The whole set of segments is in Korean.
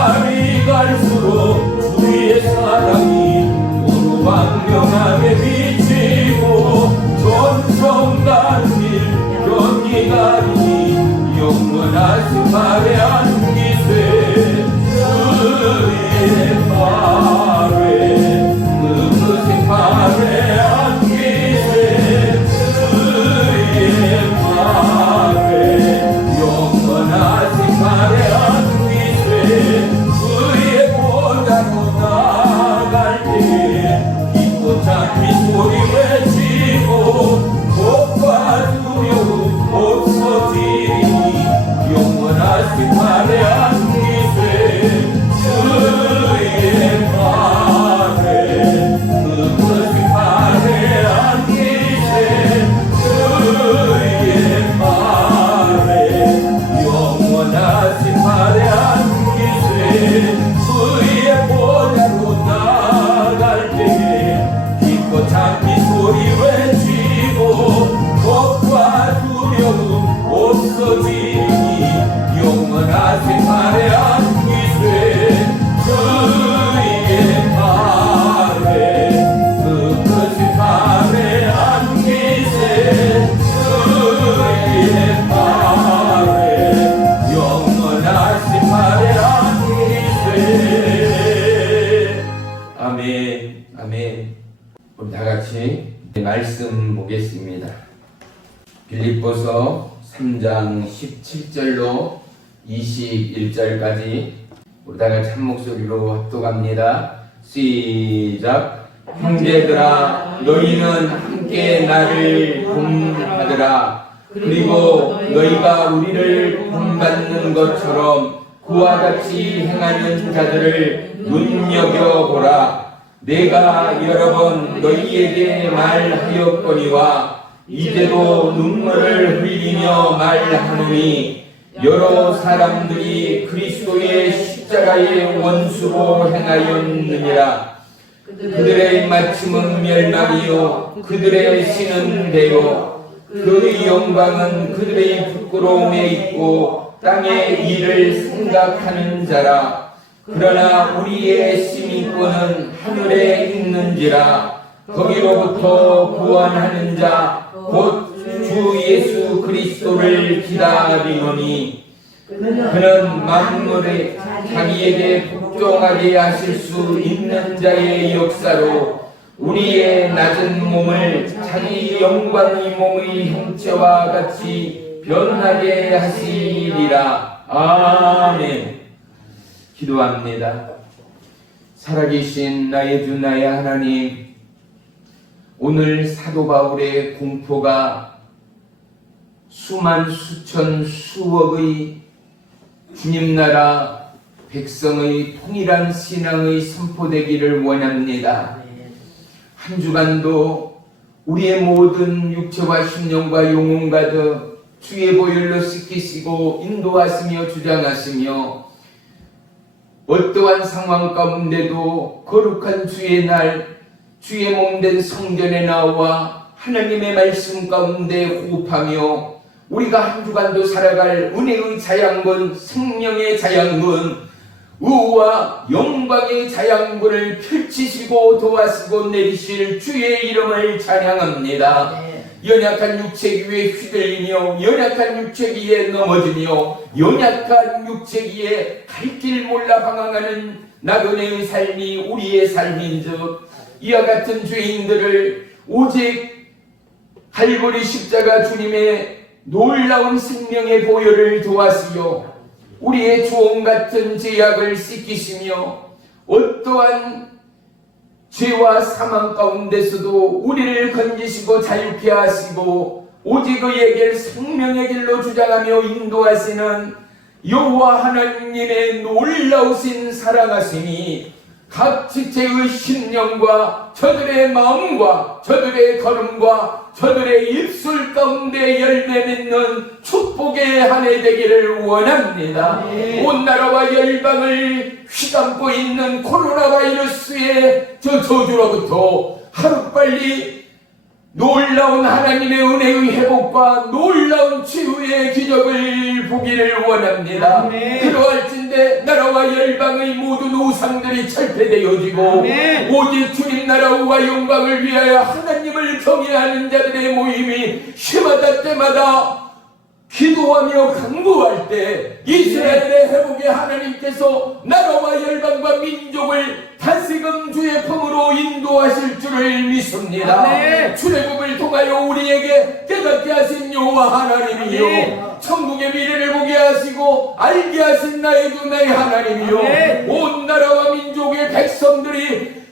밤이 갈수록 주의 사랑이 무방명하게 비치고 전성 가는 길 경기 가리니 영원하신 발에 안기세 주의 발에 그것의 발에 안기세 주의 발에 영원하신 발에 안기세 주의 보좌로 나갈 때에 기뻐 찬미 소리 외치고 복과 두려움 없어지니 영원하신 발에 안기세 주의 발에 그것의 발에 안기세 주의 발에 영원하신 발에 안기세 주의 보좌로 나갈 때에 기뻐 찬미 소리 외치고 복과 두려움 없어지니 영원하신 발에 안기세 주의 발에 그것의 발에 안기세 주의 발에 영원하신 발에 안기세. 아멘. 아멘. 우리 다같이 말씀 보겠습니다. 빌립보서 3장 17절로 21절까지 우리 다같이 한 목소리로 합독합니다. 시작. 형제들아 너희는 함께 나를 본받으라. 그리고 너희가 우리를 본받는 것처럼 그와 같이 행하는 자들을 눈여겨보라. 내가 여러 번 너희에게 말하였거니와 이제도 눈물을 흘리며 말하노니 여러 사람들이 그리스도의 십자가의 원수로 행하였느니라. 그들의 마침은 멸망이요 그들의 신은 배요 그 영광은 그들의 부끄러움에 있고 땅의 일을 생각하는 자라. 그러나 우리의 시민권은 하늘에 있는지라. 거기로부터 구원하는 자 곧 주 예수 그리스도를 기다리노니 그는 만물에 자기에게 복종하게 하실 수 있는 자의 역사로 우리의 낮은 몸을 자기 영광의 몸의 형체와 같이 변하게 하시리라. 아멘. 기도합니다. 살아계신 나의 주 나의 하나님, 오늘 사도 바울의 공포가 수만 수천 수억의 주님 나라 백성의 통일한 신앙의 선포되기를 원합니다. 한 주간도 우리의 모든 육체와 심령과 영혼 가득 주의 보혈로 씻기시고 인도하시며 주장하시며 어떠한 상황 가운데도 거룩한 주의 날 주의 몸된 성전에 나와 하나님의 말씀 가운데 호흡하며 우리가 한 주간도 살아갈 은혜의 자양분, 생명의 자양분, 의와 영광의 자양분을 펼치시고 도와시고 내리실 주의 이름을 찬양합니다. 연약한 육체기에 휘둘리며 연약한 육체기에 넘어지며 연약한 육체기에 갈 길 몰라 방황하는 나그네의 삶이 우리의 삶인즉 이와 같은 죄인들을 오직 갈보리 십자가 주님의 놀라운 생명의 보혈을 도와시어 우리의 주홍 같은 죄악을 씻기시며 어떠한 죄와 사망 가운데서도 우리를 건지시고 자유케 하시고 오직 그에게 생명의 길로 주장하며 인도하시는 여호와 하나님의 놀라우신 사랑하심이 각 지체의 심령과 저들의 마음과 저들의 걸음과 저들의 입술 가운데 열매 맺는 축복의 한 해 되기를 원합니다. 온 나라와 열방을 휘감고 있는 코로나 바이러스의 저 저주로부터 하루빨리 놀라운 하나님의 은혜의 회복과 놀라운 치유의 기적을 보기를 원합니다. 아멘. 그러할진대 나라와 열방의 모든 우상들이 철폐되어지고 아멘. 오직 주님 나라와 영광을 위하여 하나님을 경외하는 자들의 모임이 심하다 때마다 기도하며 간구할 때 이스라엘의 회복에 하나님께서 나라와 열방과 민족을 다시금 주의 품으로 인도하실 줄을 믿습니다. 아멘. 출애굽을 통하여 우리에게 깨닫게 하신 여호와 하나님이요 아멘. 천국의 미래를 보게 하시고 알게 하신 나의 주 나의 하나님이요 아멘. 온 나라와 민족의 백성들이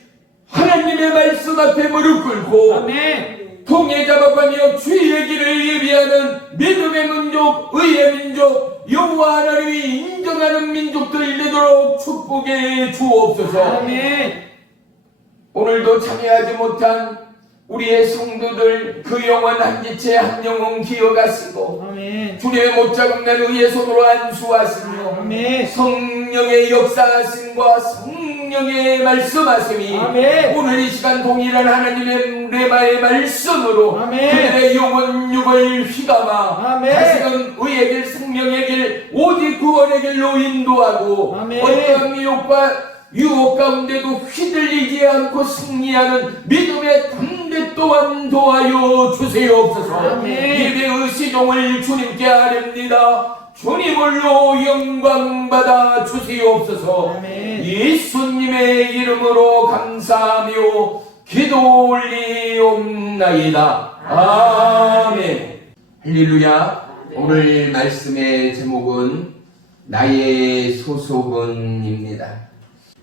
하나님의 말씀 앞에 무릎 꿇고 아멘. 통해 잡아가며 주의 길을 예비하는 믿음의 민족, 의의 민족, 여호와 하나님이 인정하는 민족들이 되도록 축복해 주옵소서. 아멘. 오늘도 참여하지 못한 우리의 성도들 그 영혼 한 지체 한 영혼 기억하시고 아멘. 주님의 못자국난 의의 손으로 안수하시며 아멘. 성령의 역사하심과 성령의 말씀하심이 아멘. 오늘 이 시간 동일한 하나님의 레마의 말씀으로 아멘. 그들의 영혼 육을 휘감아 아멘. 다시금 의의 길 생명의 길 오직 구원의 길로 인도하고 아멘. 어떠한 미혹과 유혹 가운데도 휘둘리지 않고 승리하는 믿음의 담대 또한 도와여 주세요옵소서. 아멘. 예배의 시종을 주님께 아렵니다. 주님을로 영광 받아 주시옵소서. 아멘. 예수님의 이름으로 감사하며 기도 올리옵나이다. 아멘. 할렐루야. 오늘 말씀의 제목은 나의 소속은입니다.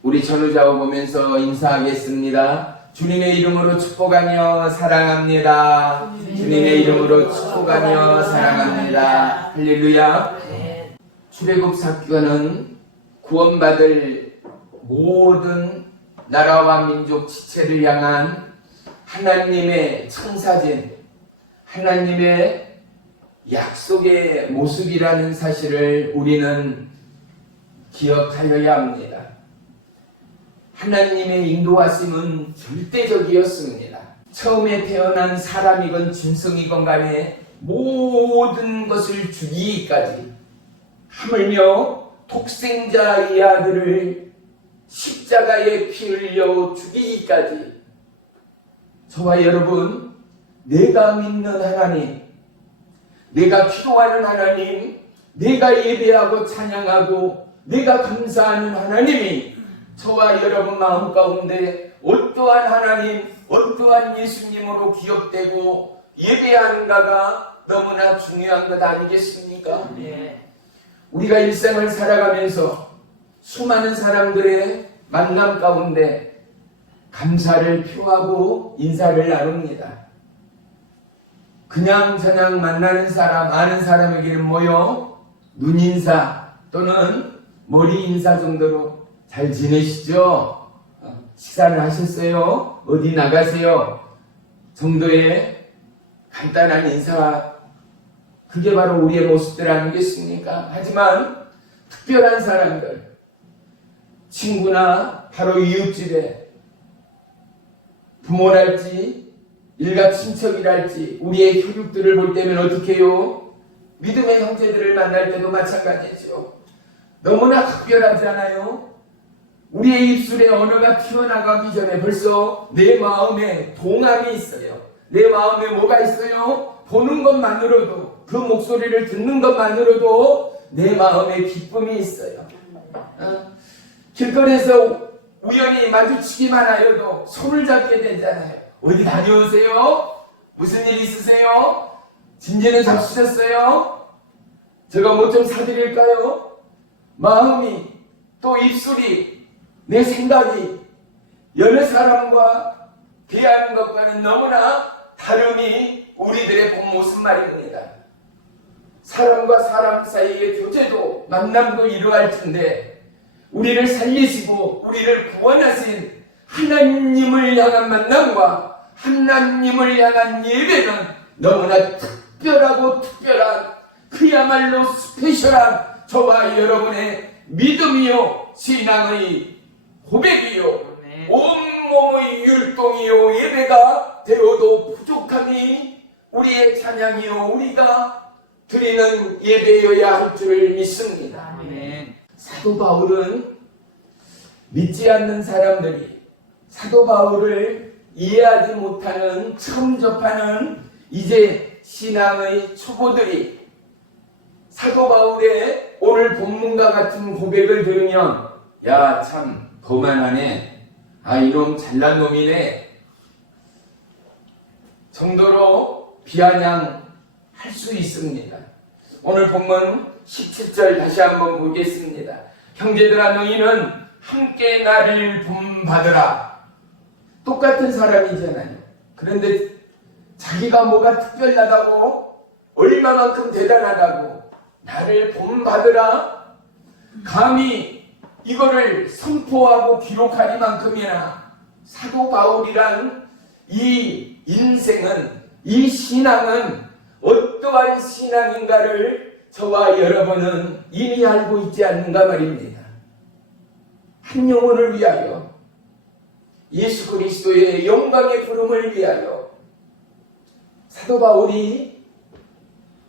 우리 전우좌우 보면서 인사하겠습니다. 주님의 이름으로 축복하며 사랑합니다. 주님의 이름으로 축복하며 사랑합니다. 할렐루야. 출애굽 사건은 구원받을 모든 나라와 민족 지체를 향한 하나님의 청사진, 하나님의 약속의 모습이라는 사실을 우리는 기억하여야 합니다. 하나님의 인도하심은 절대적이었습니다. 처음에 태어난 사람이건 짐승이건 간에 모든 것을 죽이기까지, 하물며 독생자의 아들을 십자가에 피 흘려 죽이기까지 저와 여러분, 내가 믿는 하나님, 내가 기도하는 하나님, 내가 예배하고 찬양하고 내가 감사하는 하나님이 저와 여러분 마음 가운데 어떠한 하나님, 어떠한 예수님으로 기억되고 예배하는가가 너무나 중요한 것 아니겠습니까? 네. 우리가 일생을 살아가면서 수많은 사람들의 만남 가운데 감사를 표하고 인사를 나눕니다. 그냥 저냥 만나는 사람, 아는 사람에게는 모여 눈인사 또는 머리 인사 정도로 잘 지내시죠? 식사를 하셨어요? 어디 나가세요? 정도의 간단한 인사, 그게 바로 우리의 모습들 아니겠습니까? 하지만 특별한 사람들, 친구나 바로 이웃집에 부모랄지 일가 친척이랄지 우리의 혈육들을 볼 때면 어떻게 해요? 믿음의 형제들을 만날 때도 마찬가지죠. 너무나 특별하지 않아요? 우리의 입술에 언어가 튀어나가기 전에 벌써 내 마음에 동함이 있어요. 내 마음에 뭐가 있어요? 보는 것만으로도, 그 목소리를 듣는 것만으로도 내 마음에 기쁨이 있어요. 길거리에서 우연히 마주치기만 하여도 손을 잡게 되잖아요. 어디 다녀오세요? 무슨 일 있으세요? 진지는 잡수셨어요? 제가 뭐 좀 사드릴까요? 마음이, 또 입술이, 내 생각이 여러 사람과 대하는 것과는 너무나 다름이 우리들의 본 모습 말입니다. 사람과 사람 사이의 교제도 만남도 이루어할 텐데 우리를 살리시고 우리를 구원하신 하나님을 향한 만남과 하나님을 향한 예배는 너무나 특별하고 특별한, 그야말로 스페셜한 저와 여러분의 믿음이요 신앙의 고백이요 온몸의 율동이요 예배가 되어도 부족함이 우리의 찬양이요 우리가 드리는 예배여야 할 줄을 믿습니다. 사도 바울은 믿지 않는 사람들이 사도 바울을 이해하지 못하는 처음 접하는 이제 신앙의 초보들이 사도 바울의 오늘 본문과 같은 고백을 들으면 야 참 거만하네, 아 이놈 잘난 놈이네 정도로 비아냥할 수 있습니다. 오늘 본문 17절 다시 한번 보겠습니다. 형제들아 너희는 함께 나를 본받으라. 똑같은 사람이잖아요. 그런데 자기가 뭐가 특별하다고 얼마만큼 대단하다고 나를 본받으라 감히 이거를 선포하고 기록하리만큼이나 사도 바울이란 이 인생은 이 신앙은 어떠한 신앙인가를 저와 여러분은 이미 알고 있지 않는가 말입니다. 한 영혼을 위하여 예수 그리스도의 영광의 부름을 위하여 사도 바울이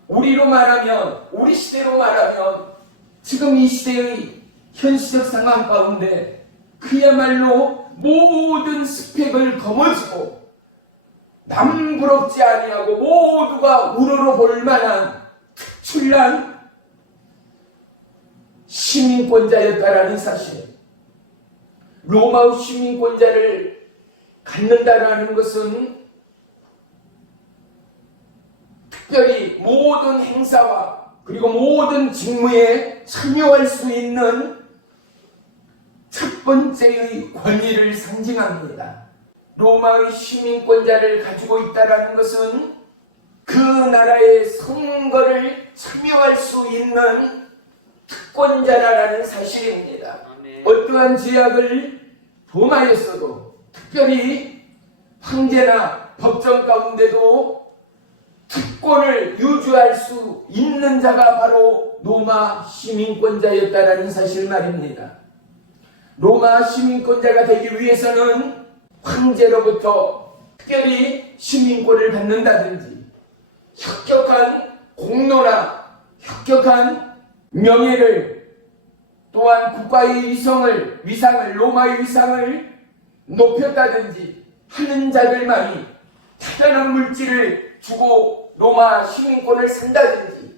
우리로 말하면 우리 시대로 말하면 지금 이 시대의 현실적 상황 가운데 그야말로 모든 스펙을 거머쥐고 남부럽지 아니하고 모두가 우러러볼 만한 특출난 시민권자였다라는 사실. 로마의 시민권자를 갖는다라는 것은 특별히 모든 행사와 그리고 모든 직무에 참여할 수 있는 첫 번째의 권위를 상징합니다. 로마의 시민권자를 가지고 있다라는 것은 그 나라의 선거를 참여할 수 있는 특권자라는 사실입니다. 어떠한 죄악을 범하였어도 특별히 황제나 법정 가운데도 특권을 유지할 수 있는 자가 바로 로마 시민권자였다라는 사실 말입니다. 로마 시민권자가 되기 위해서는 황제로부터 특별히 시민권을 받는다든지 혁혁한 공로나 혁혁한 명예를 또한 국가의 위상을 로마의 위상을 높였다든지 하는 자들만이 대단한 물질을 주고 로마 시민권을 산다든지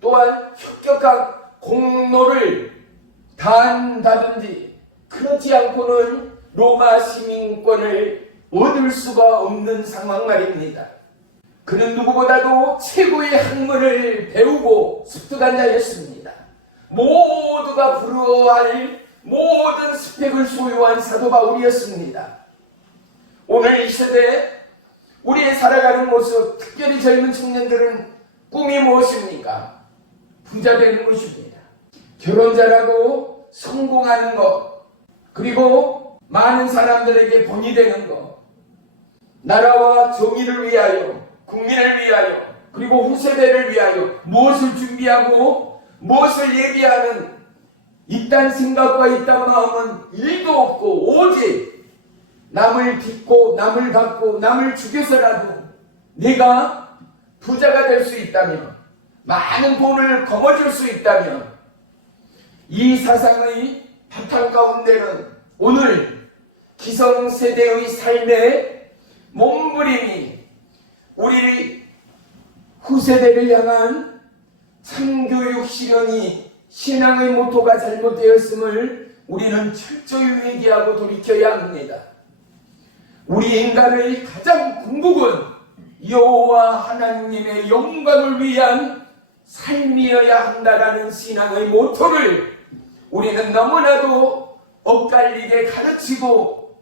또한 혁혁한 공로를 다한다든지 그렇지 않고는 로마 시민권을 얻을 수가 없는 상황 말입니다. 그는 누구보다도 최고의 학문을 배우고 습득한 자였습니다. 모두가 부러워할 모든 스펙을 소유한 사도 바울이었습니다. 오늘 이 시대 우리의 살아가는 모습, 특별히 젊은 청년들은 꿈이 무엇입니까? 부자 되는 것입니다. 결혼 잘하고 성공하는 것, 그리고 많은 사람들에게 본이 되는 것, 나라와 정의를 위하여, 국민을 위하여, 그리고 후세대를 위하여 무엇을 준비하고 무엇을 예비하는 이딴 생각과 이딴 마음은 일도 없고 오직 남을 빚고 남을 갚고 남을 죽여서라도 내가 부자가 될 수 있다면 많은 돈을 거머쥘 수 있다면 이 사상의 바탕 가운데는 오늘 기성세대의 삶의 몸부림이 우리 후세대를 향한 참교육 실현이 신앙의 모토가 잘못되었음을 우리는 철저히 회개하고 돌이켜야 합니다. 우리 인간의 가장 궁극은 여호와 하나님의 영광을 위한 삶이어야 한다라는 신앙의 모토를 우리는 너무나도 엇갈리게 가르치고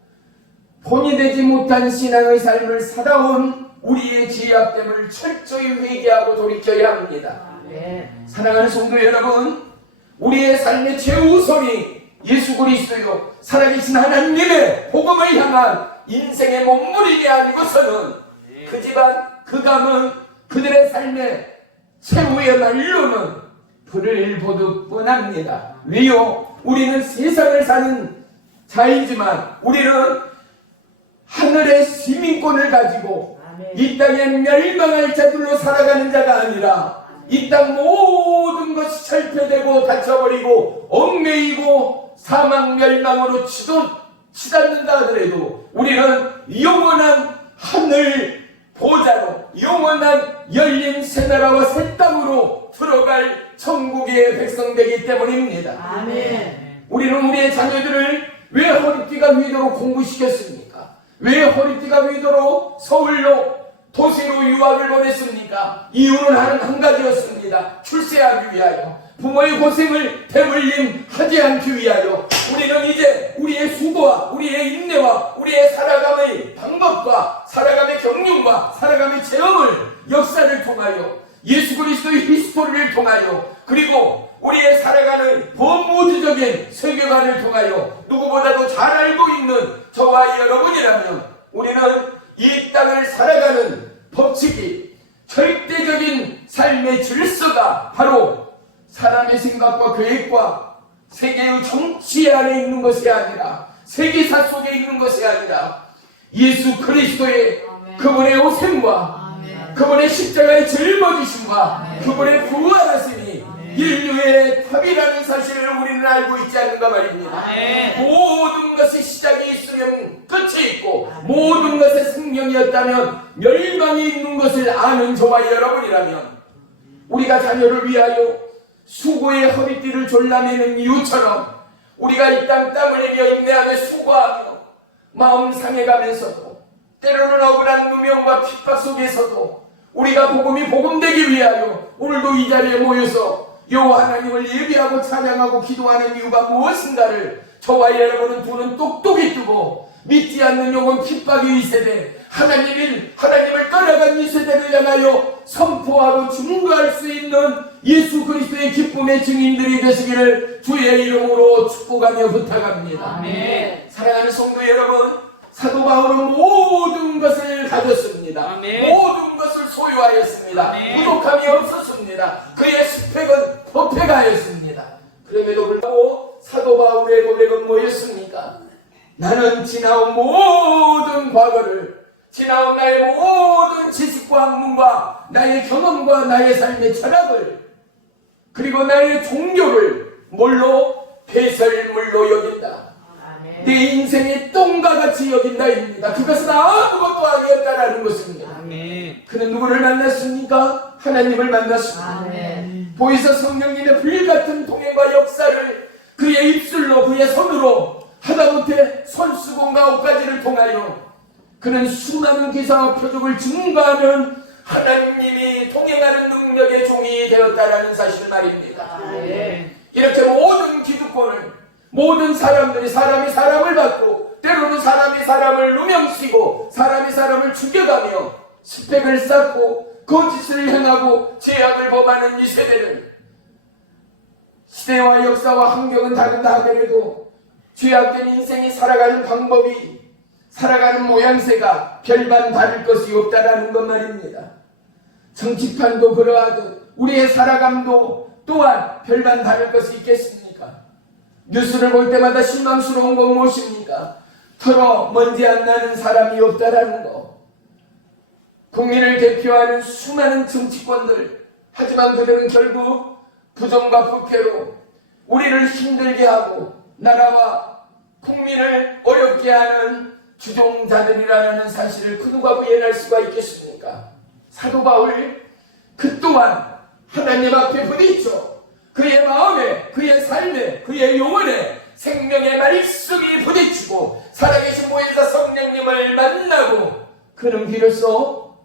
본이 되지 못한 신앙의 삶을 살아온 우리의 죄악됨을 철저히 회개하고 돌이켜야 합니다. 사랑하는 성도 여러분, 우리의 삶의 최우선이 예수 그리스도요 살아계신 하나님의 복음을 향한 인생의 몸부림이 아니고서는 그 집안, 그 가문, 그들의 삶의 최후의 말로는 불을 보듯 뻔합니다. 왜요? 우리는 세상을 사는 자이지만 우리는 하늘의 시민권을 가지고 이 땅에 멸망할 자들로 살아가는 자가 아니라 이 땅 모든 것이 철폐되고 닫혀버리고 얽매이고 사망 멸망으로 치닫는다 하더라도 우리는 영원한 하늘 보좌로 영원한 열린 새나라와 새 땅으로 들어갈 천국의 백성 되기 때문입니다. 아멘. 우리는 우리의 자녀들을 왜 허리띠가 위도록 공부시켰습니까? 왜 허리띠가 위도록 서울로 도시로 유학을 보냈습니까? 이유는 한 가지였습니다. 출세하기 위하여, 부모의 고생을 대물림하지 않기 위하여. 우리는 이제 우리의 수고와 우리의 인내와 우리의 살아감의 방법과 살아감의 경륜과 살아감의 체험을 역사를 통하여 예수 그리스도의 히스토리를 통하여 그리고 우리의 살아가는 범우주적인 세계관을 통하여 누구보다도 잘 알고 있는 저와 여러분이라면 우리는 이 땅을 살아가는 법칙이 절대적인 삶의 질서가 바로 사람의 생각과 계획과 세계의 정치 안에 있는 것이 아니라 세계사 속에 있는 것이 아니라 예수 그리스도의 그분의 오심과 그분의 십자가의 짊어지심과 그분의 부활하심이 인류의 답이라는 사실을 우리는 알고 있지 않는가 말입니다. 모든 것이 시작이 있으면 끝이 있고 모든 것의 생명이었다면 멸망이 있는 것을 아는 저와 여러분이라면 우리가 자녀를 위하여 수고의 허리띠를 졸라매는 이유처럼 우리가 이 땀을 흘리며 인내하며 수고하며 마음 상해가면서도 때로는 억울한 누명과 핍박 속에서도 우리가 복음이 복음되기 위하여 오늘도 이 자리에 모여서 여호와 하나님을 예비하고 찬양하고 기도하는 이유가 무엇인가를 저와 여러분은 두 눈 똑똑히 뜨고 믿지 않는 영혼 핍박의 이 세대 하나님을 떠나간 이 세대를 향하여 선포하고 증거할 수 있는 예수 그리스도의 기쁨의 증인들이 되시기를 주의 이름으로 축복하며 부탁합니다. 아멘. 사랑하는 성도 여러분, 사도 바울은 모든 것을 가졌습니다. 아멘. 모든 것을 소유하였습니다. 아멘. 부족함이 없었습니다. 그의 스펙은 퍼펙하였습니다. 그럼에도 불구하고 사도 바울의 고백은 뭐였습니까? 나는 지나온 모든 과거를, 지나온 나의 모든 지식과 학문과 나의 경험과 나의 삶의 철학을 그리고 나의 종교를 뭘로? 배설물로 여긴다. 내 인생의 똥과 같이 여긴다입니다. 그것은 아무것도 아니었다라는 것입니다. 아멘. 그는 누구를 만났습니까? 하나님을 만났습니다. 아멘. 보이사 성령님의 불같은 동행과 역사를 그의 입술로 그의 손으로 하다못해 손수건과 옷가지를 통하여 그는 수많은 기사와 표적을 증거하는 하나님이 동행하는 능력의 종이 되었다라는 사실 말입니다. 아멘. 이렇게 모든 기득권을 모든 사람들이 사람이 사람을 받고 때로는 사람이 사람을 누명쓰고 사람이 사람을 죽여가며 스펙을 쌓고 거짓을 행하고 죄악을 범하는 이 세대를 시대와 역사와 환경은 다르다 하더라도 죄악된 인생이 살아가는 방법이 살아가는 모양새가 별반 다를 것이 없다라는 것 말입니다. 정치판도 그러하듯 우리의 살아감도 또한 별반 다를 것이 있겠습니까? 뉴스를 볼 때마다 실망스러운 건 무엇입니까? 털어 먼지 안 나는 사람이 없다라는 거. 국민을 대표하는 수많은 정치권들, 하지만 그들은 결국 부정과 부패로 우리를 힘들게 하고 나라와 국민을 어렵게 하는 주종자들이라는 사실을 그 누가 부인할 수가 있겠습니까? 사도 바울 그 또한 하나님 앞에 부딪혀 그의 마음에, 그의 삶에, 그의 영혼에 생명의 말씀이 부딪히고 살아계신 보혜사 성령님을 만나고 그는 비로소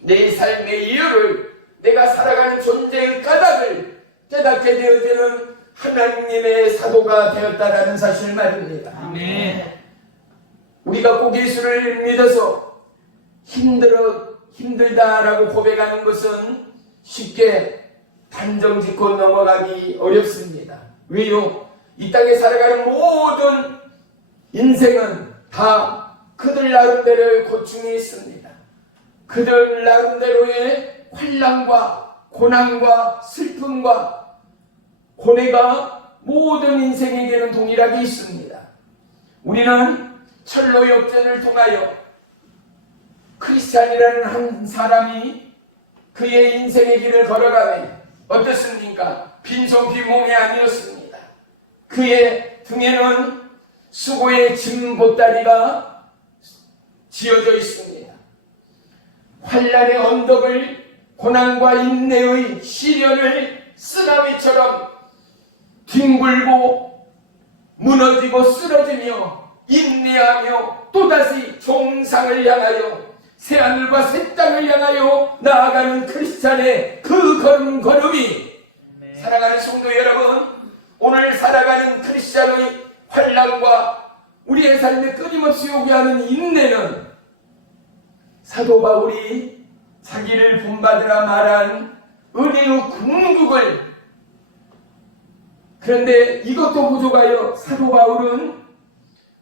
내 삶의 이유를 내가 살아가는 존재의 까닭을 깨닫게 되어지는 하나님의 사도가 되었다라는 사실 말입니다. 아멘. 우리가 꼭 예수를 믿어서 힘들다라고 고백하는 것은 쉽게 단정 짓고 넘어가기 어렵습니다. 왜요? 이 땅에 살아가는 모든 인생은 다 그들 나름대로의 고충이 있습니다. 그들 나름대로의 환난과 고난과 슬픔과 고뇌가 모든 인생에게는 동일하게 있습니다. 우리는 철로 역전을 통하여 크리스찬이라는 한 사람이 그의 인생의 길을 걸어가며 어떻습니까? 빈손빈몸이 아니었습니다. 그의 등에는 수고의 짐 보따리가 지어져 있습니다. 환난의 언덕을 고난과 인내의 시련을 쓰나미처럼 뒹굴고 무너지고 쓰러지며 인내하며 또다시 종상을 향하여 새하늘과 새 땅을 향하여 나아가는 크리스찬의 그 걸음걸음이 사랑하는 성도 여러분, 오늘 살아가는 크리스찬의 환난과 우리의 삶에 끊임없이 오게 하는 인내는 사도 바울이 자기를 본받으라 말한 은혜의 궁극을, 그런데 이것도 부족하여 사도 바울은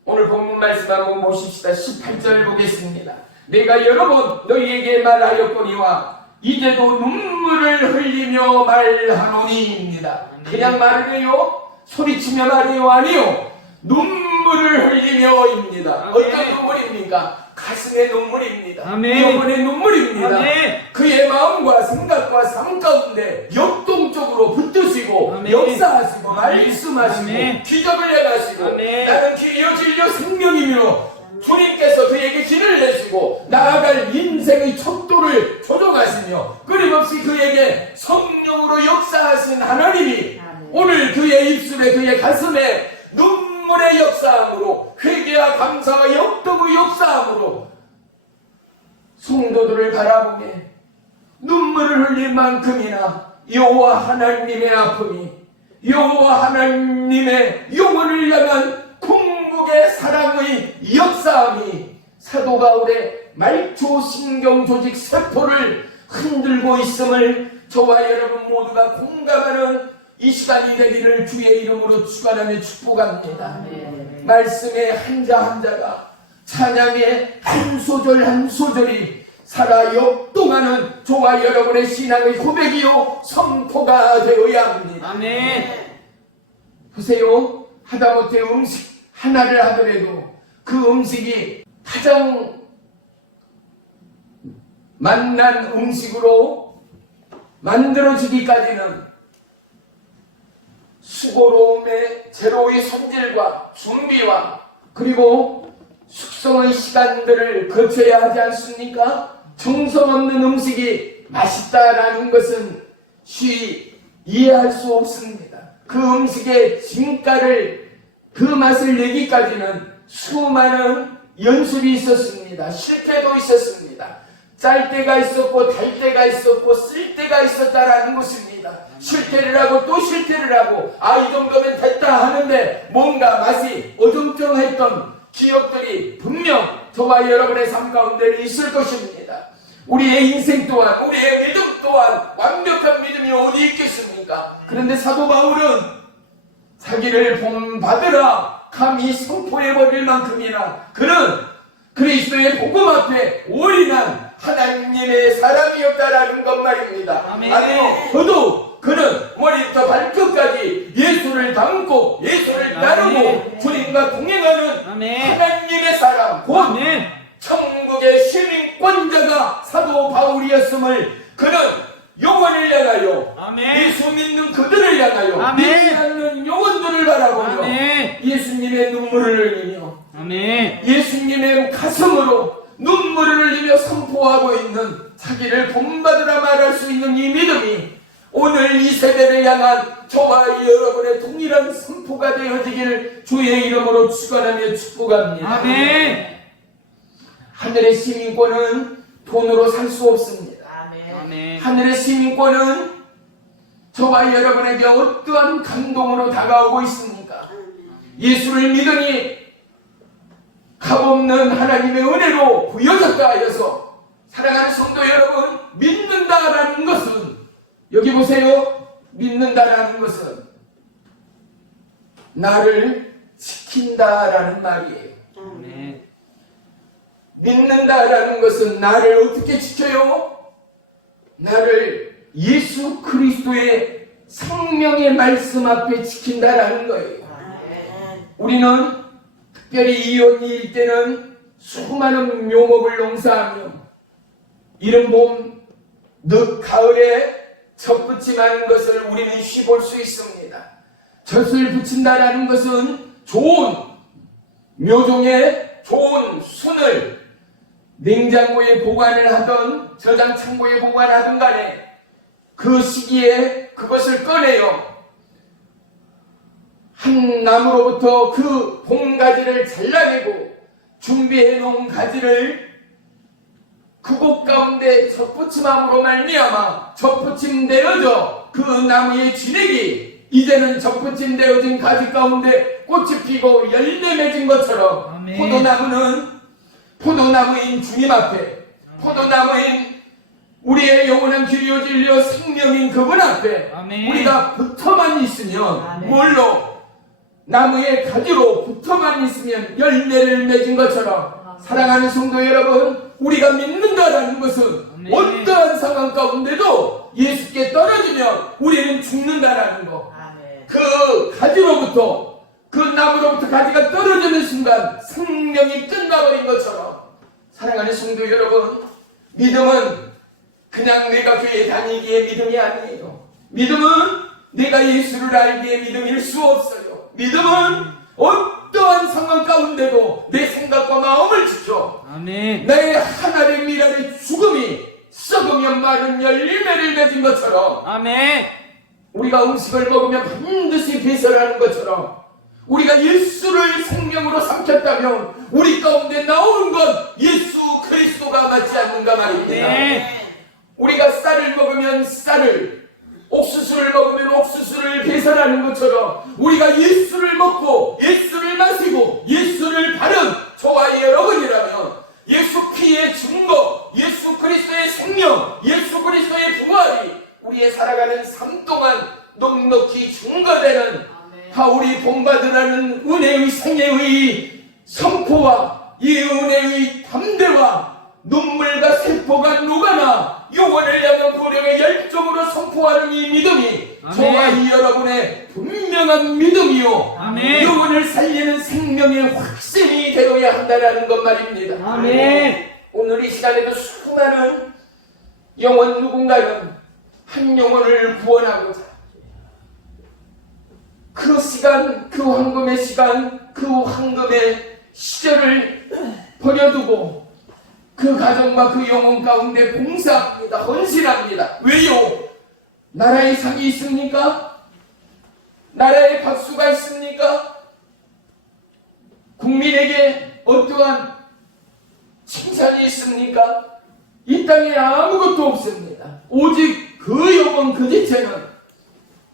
오늘 본문 말씀 한번 보십시다. 18절 보겠습니다. 내가 여러 번 너희에게 말하였거니와 이제도 눈물을 흘리며 말하노니입니다. 그냥 말을 해요? 소리치며 말해요? 아니요. 눈물을 흘리며입니다. 어떤 눈물입니까? 가슴의 눈물입니다. 영혼의 눈물입니다. 그의 마음과 생각과 삶 가운데 역동적으로 붙드시고 역사하시고 말씀하시고 기적을 행하시고 나는 길이요 진리요 생명이며 주님께서 그에게 길을 내시고 나아갈 인생의 척도를 조정하시며 끊임없이 그에게 성령으로 역사하신 하나님이 오늘 그의 입술에 그의 가슴에 눈물의 역사함으로 회개와 감사와 역동의 역사함으로 성도들을 바라보며 눈물을 흘릴 만큼이나 여호와 하나님의 아픔이, 여호와 하나님의 영혼을 향한 궁극의 사랑의 역사함이 사도 바울의 말초 신경 조직 세포를 흔들고 있음을 저와 여러분 모두가 공감하는 이 시간이 되기를 주의 이름으로 축원하며 축복합니다. 말씀의 한자 한자가, 찬양의 한 소절 한 소절이 살아 역동하는 저와 여러분의 신앙의 고백이요 선포가 되어야 합니다. 보세요. 하다못해 음식 하나를 하더라도 그 음식이 가장 맛난 음식으로 만들어지기까지는 수고로움의 제로의 손질과 준비와 그리고 숙성의 시간들을 거쳐야 하지 않습니까? 정성 없는 음식이 맛있다라는 것은 쉬이 이해할 수 없습니다. 그 음식의 진가를, 그 맛을 내기까지는 수많은 연습이 있었습니다. 실패도 있었습니다. 짤 때가 있었고 달 때가 있었고 쓸 때가 있었다라는 것입니다. 실패를 하고 또 실패를 하고 이 정도면 됐다 하는데 뭔가 맛이 어정쩡했던 기억들이 분명 저와 여러분의 삶 가운데 있을 것입니다. 우리의 인생 또한, 우리의 믿음 또한 완벽한 믿음이 어디 있겠습니까? 그런데 사도 바울은 자기를 본받으라 감히 선포해버릴 만큼이나 그는 그리스도의 복음 앞에 올인한 하나님의 사람이었다라는 것 말입니다. 아니요, 더더욱 그는 머리부터 발끝까지 예수를 닮고 예수를 따르고 주님과 동행하는 하나님의 사람, 곧 천국의 시민권자가 사도 바울이었음을 그는 영혼을 향하여 예수 믿는 그들을 향하여 믿지 않는 영혼들을 바라보며 예수님의 눈물을 흘리며 예수님의 가슴으로 눈물을 흘리며 선포하고 있는 자기를 본받으라 말할 수 있는 이 믿음이 오늘 이 세대를 향한 저와 여러분의 동일한 선포가 되어지기를 주의 이름으로 축원하며 축복합니다. 하늘의 시민권은 돈으로 살 수 없습니다. 하늘의 시민권은 저와 여러분에게 어떠한 감동으로 다가오고 있습니까? 예수를 믿으니 값없는 하나님의 은혜로 부여졌다 하여서 사랑하는 성도 여러분, 믿는다라는 것은, 여기 보세요, 믿는다라는 것은 나를 지킨다라는 말이에요. 믿는다라는 것은 나를 어떻게 지켜요? 나를 예수 그리스도의 생명의 말씀 앞에 지킨다라는 거예요. 우리는 특별히 이혼일 때는 수많은 묘목을 농사하며 이른 봄, 늦 가을에 젖붙임하는 것을 우리는 쉬볼 수 있습니다. 젖을 붙인다라는 것은 좋은 묘종의 좋은 순을 냉장고에 보관을 하던 저장 창고에 보관하든 간에 그 시기에 그것을 꺼내요. 한 나무로부터 그 봄가지를 잘라내고 준비해 놓은 가지를 그곳 가운데 젖붙임함으로 말미암아 젖붙임되어져 그 나무의 진액이 이제는 젖붙임되어진 가지 가운데 꽃이 피고 열매 맺은 것처럼 아멘. 포도나무인 주님 앞에 포도나무인 우리의 영원한 길이요 진리요 생명인 그분 앞에 아멘. 우리가 붙어만 있으면 아멘. 뭘로? 나무의 가지로 붙어만 있으면 열매를 맺은 것처럼 사랑하는 성도 여러분, 우리가 믿는다라는 것은 아멘. 어떠한 상황 가운데도 예수께 떨어지면 우리는 죽는다라는 거. 아멘. 그 가지로부터 그 나무로부터 가지가 떨어지는 순간 생명이 끝나버린 것처럼 사랑하는 성도 여러분, 믿음은 그냥 내가 교회 다니기에 믿음이 아니에요. 믿음은 내가 예수를 알기에 믿음일 수 없어요. 믿음은 어떠한 상황 가운데도 내 생각과 마음을 지켜 아멘. 나의 하나의 미랄의 죽음이 썩으면 마른 열매를 맺은 것처럼 아멘. 우리가 음식을 먹으면 반드시 배설하는 것처럼 우리가 예수를 생명으로 삼켰다면 우리 가운데 나오는 건 예수 그리스도가 맞지 않는가 말입니다. 네. 우리가 쌀을 먹으면 쌀을, 옥수수를 먹으면 옥수수를 배설하는 것처럼 우리가 예수를 먹고 예수를 마시고 예수를 바른 저와 여러분이라면 예수 피의 증거, 예수 그리스도의 생명, 예수 그리스도의 부활이 우리의 살아가는 삶 동안 넉넉히 증거되는 우리 본받으라는 은혜의 생애의 선포와 이 은혜의 담대와 눈물과 세포가 녹아나 영혼을 향한 불행의 열정으로 선포하는 이 믿음이 아멘. 저와 이 여러분의 분명한 믿음이요 아멘. 영혼을 살리는 생명의 확신이 되어야 한다는 것 말입니다. 아멘. 오늘 이 시간에도 수많은 영혼 누군가는 한 영혼을 구원하고자 그 시간, 그 황금의 시간, 그 황금의 시절을 버려두고 그 가정과 그 영혼 가운데 봉사합니다. 헌신합니다. 왜요? 나라의 상이 있습니까? 나라의 박수가 있습니까? 국민에게 어떠한 칭찬이 있습니까? 이 땅에 아무것도 없습니다. 오직 그 영혼 그 자체는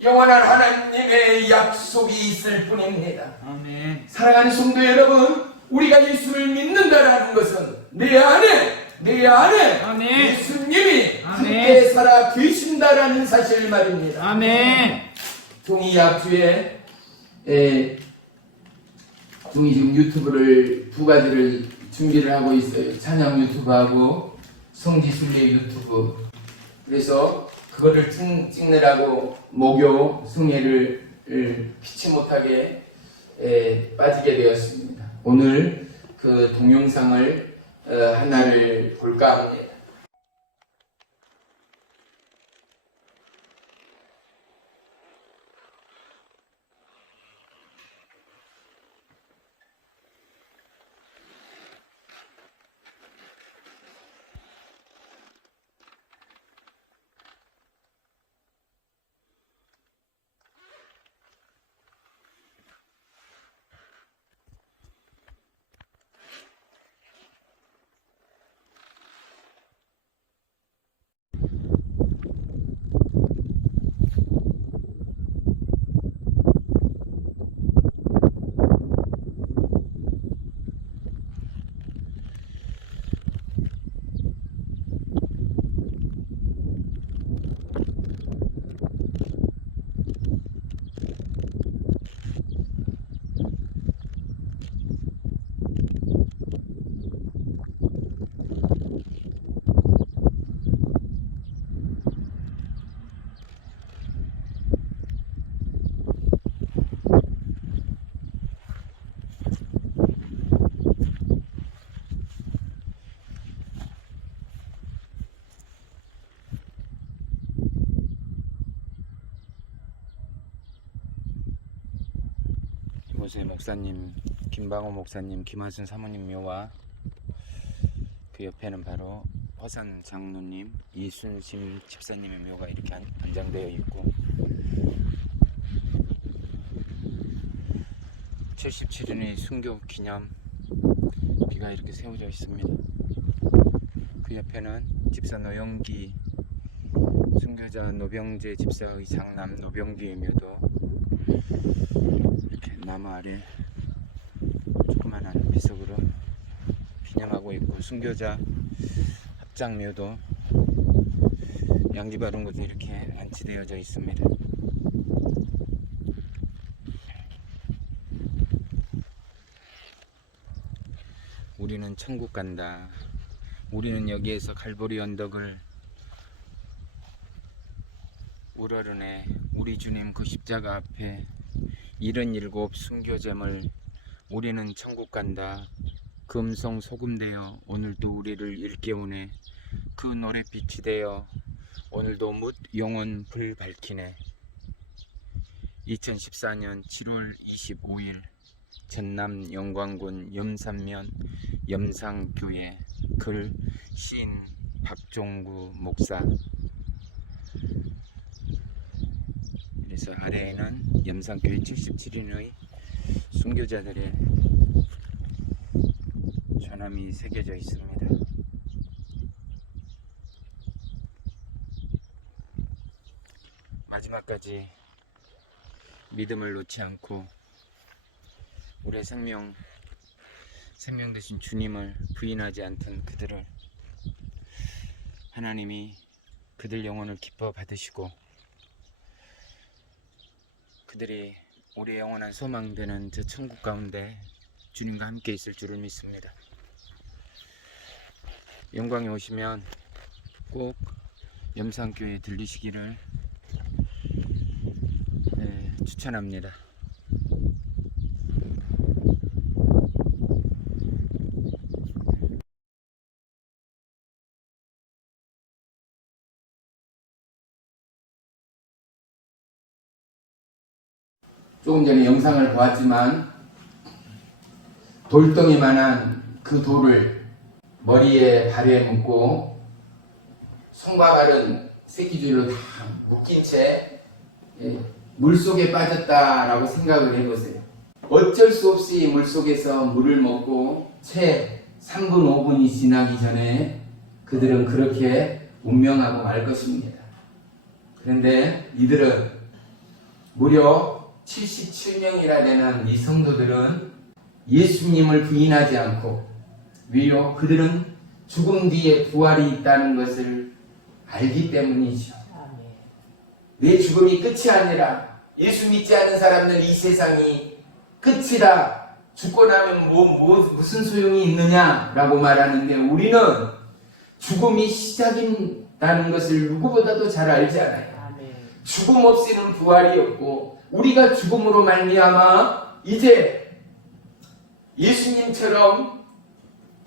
영원한 하나님의 약속이 있을 뿐입니다. 아멘. 사랑하는 성도 여러분, 우리가 예수를 믿는다라는 것은 내 안에 아멘. 예수님이 아멘. 함께 살아 계신다라는 사실 말입니다. 아멘. 종이 앞주에 종이 지금 유튜브를 두 가지를 준비를 하고 있어요. 찬양 유튜브하고 성지순례 유튜브. 그래서 그거를 찍느라고 목요 승회를 피치 못하게 빠지게 되었습니다. 오늘 그 동영상을 하나를 볼까 합니다. 장로세 목사님, 김방호 목사님, 김하순 사모님 묘와 그 옆에는 바로 화산 장로님, 이순심 집사님의 묘가 이렇게 안장되어 있고 77인의 순교 기념비가 이렇게 세워져 있습니다. 그 옆에는 집사 노영기 순교자 노병재 집사의 장남 노병기의 묘도 이렇게 나무 아래 조그만한 비석으로 기념하고 있고, 순교자 합장묘도 양지 바른 곳에 이렇게 안치되어져 있습니다. 우리는 천국 간다. 우리는 여기에서 갈보리 언덕을 우러르네. 우리 주님 그 십자가 앞에 77 순교제물 우리는 천국 간다. 금성 소금되어 오늘도 우리를 일깨우네. 그 노래빛이 되어 오늘도 뭇 영원 불 밝히네. 2014년 7월 25일 전남 영광군 염산면 염상교회. 글 시인 박종구 목사. 그래서 아래에는 염산교회 77인의 순교자들의 전함이 새겨져 있습니다. 마지막까지 믿음을 놓지 않고 우리의 생명 되신 주님을 부인하지 않던 그들을 하나님이 그들 영혼을 기뻐 받으시고 그들이 우리의 영원한 소망되는 저 천국 가운데 주님과 함께 있을 줄을 믿습니다. 영광에 오시면 꼭 염산교회에 들리시기를 추천합니다. 조금 전에 영상을 보았지만 돌덩이만한 그 돌을 머리에 발에 묶고 손과 발은 새끼줄로 다 묶인 채 물속에 빠졌다라고 생각을 해보세요. 어쩔 수 없이 물속에서 물을 먹고 채 3분 5분이 지나기 전에 그들은 그렇게 운명하고 말 것입니다. 그런데 이들은 무려 77명이나 되는 이 성도들은 예수님을 부인하지 않고 위로 그들은 죽음 뒤에 부활이 있다는 것을 알기 때문이죠. 내 죽음이 끝이 아니라 예수 믿지 않는 사람은 이 세상이 끝이다. 죽고 나면 무슨 소용이 있느냐라고 말하는데 우리는 죽음이 시작인다는 것을 누구보다도 잘 알지 않아요. 죽음 없이는 부활이 없고 우리가 죽음으로 말미암아 이제 예수님처럼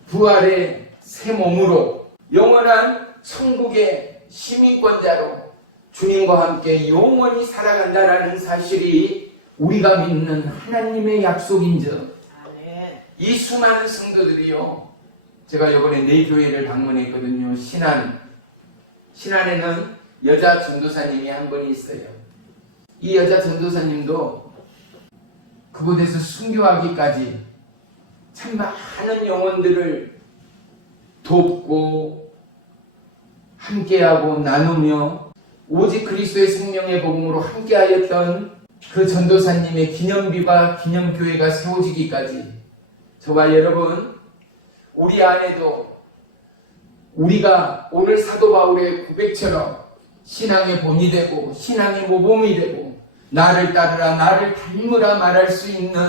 부활의 새 몸으로 영원한 천국의 시민권자로 주님과 함께 영원히 살아간다라는 사실이 우리가 믿는 하나님의 약속인즉 이 수많은 성도들이요, 제가 이번에 네 교회를 방문했거든요. 신안에는 여자 전도사님이 한 분이 있어요. 이 여자 전도사님도 그곳에서 순교하기까지 참 많은 영혼들을 돕고 함께하고 나누며 오직 그리스도의 생명의 복음으로 함께하였던 그 전도사님의 기념비와 기념교회가 세워지기까지 저와 여러분, 우리 안에도 우리가 오늘 사도 바울의 고백처럼 신앙의 본이 되고 신앙의 모범이 되고 나를 따르라 나를 닮으라 말할 수 있는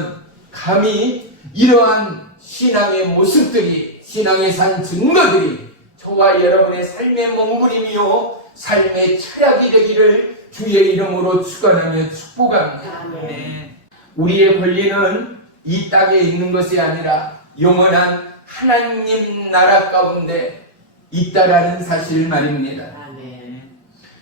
감히 이러한 신앙의 모습들이, 신앙의 산 증거들이 저와 여러분의 삶의 먹물이며 삶의 철학이 되기를 주의 이름으로 축원하며 축복합니다. 우리의 권리는 이 땅에 있는 것이 아니라 영원한 하나님 나라 가운데 있다라는 사실 말입니다.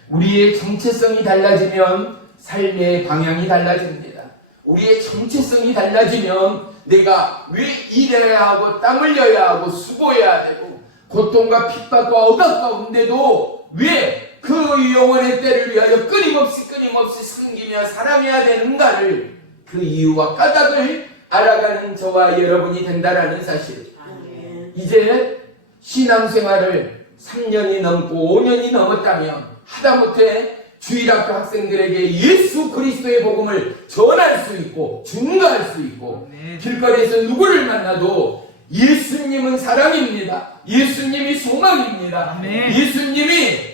우리의 정체성이 달라지면 삶의 방향이 달라집니다. 우리의 정체성이 달라지면 내가 왜 일해야 하고 땀 흘려야 하고 수고해야 되고 고통과 핍박과 억압 가운데도 왜 그 영원의 때를 위하여 끊임없이 섬기며 사랑해야 되는가를 그 이유와 까닭을 알아가는 저와 여러분이 된다라는 사실. 이제 신앙생활을 3년이 넘고 5년이 넘었다면 하다못해 주일학교 학생들에게 예수 그리스도의 복음을 전할 수 있고 증거할 수 있고 길거리에서 누구를 만나도 예수님은 사랑입니다. 예수님이 소망입니다. 예수님이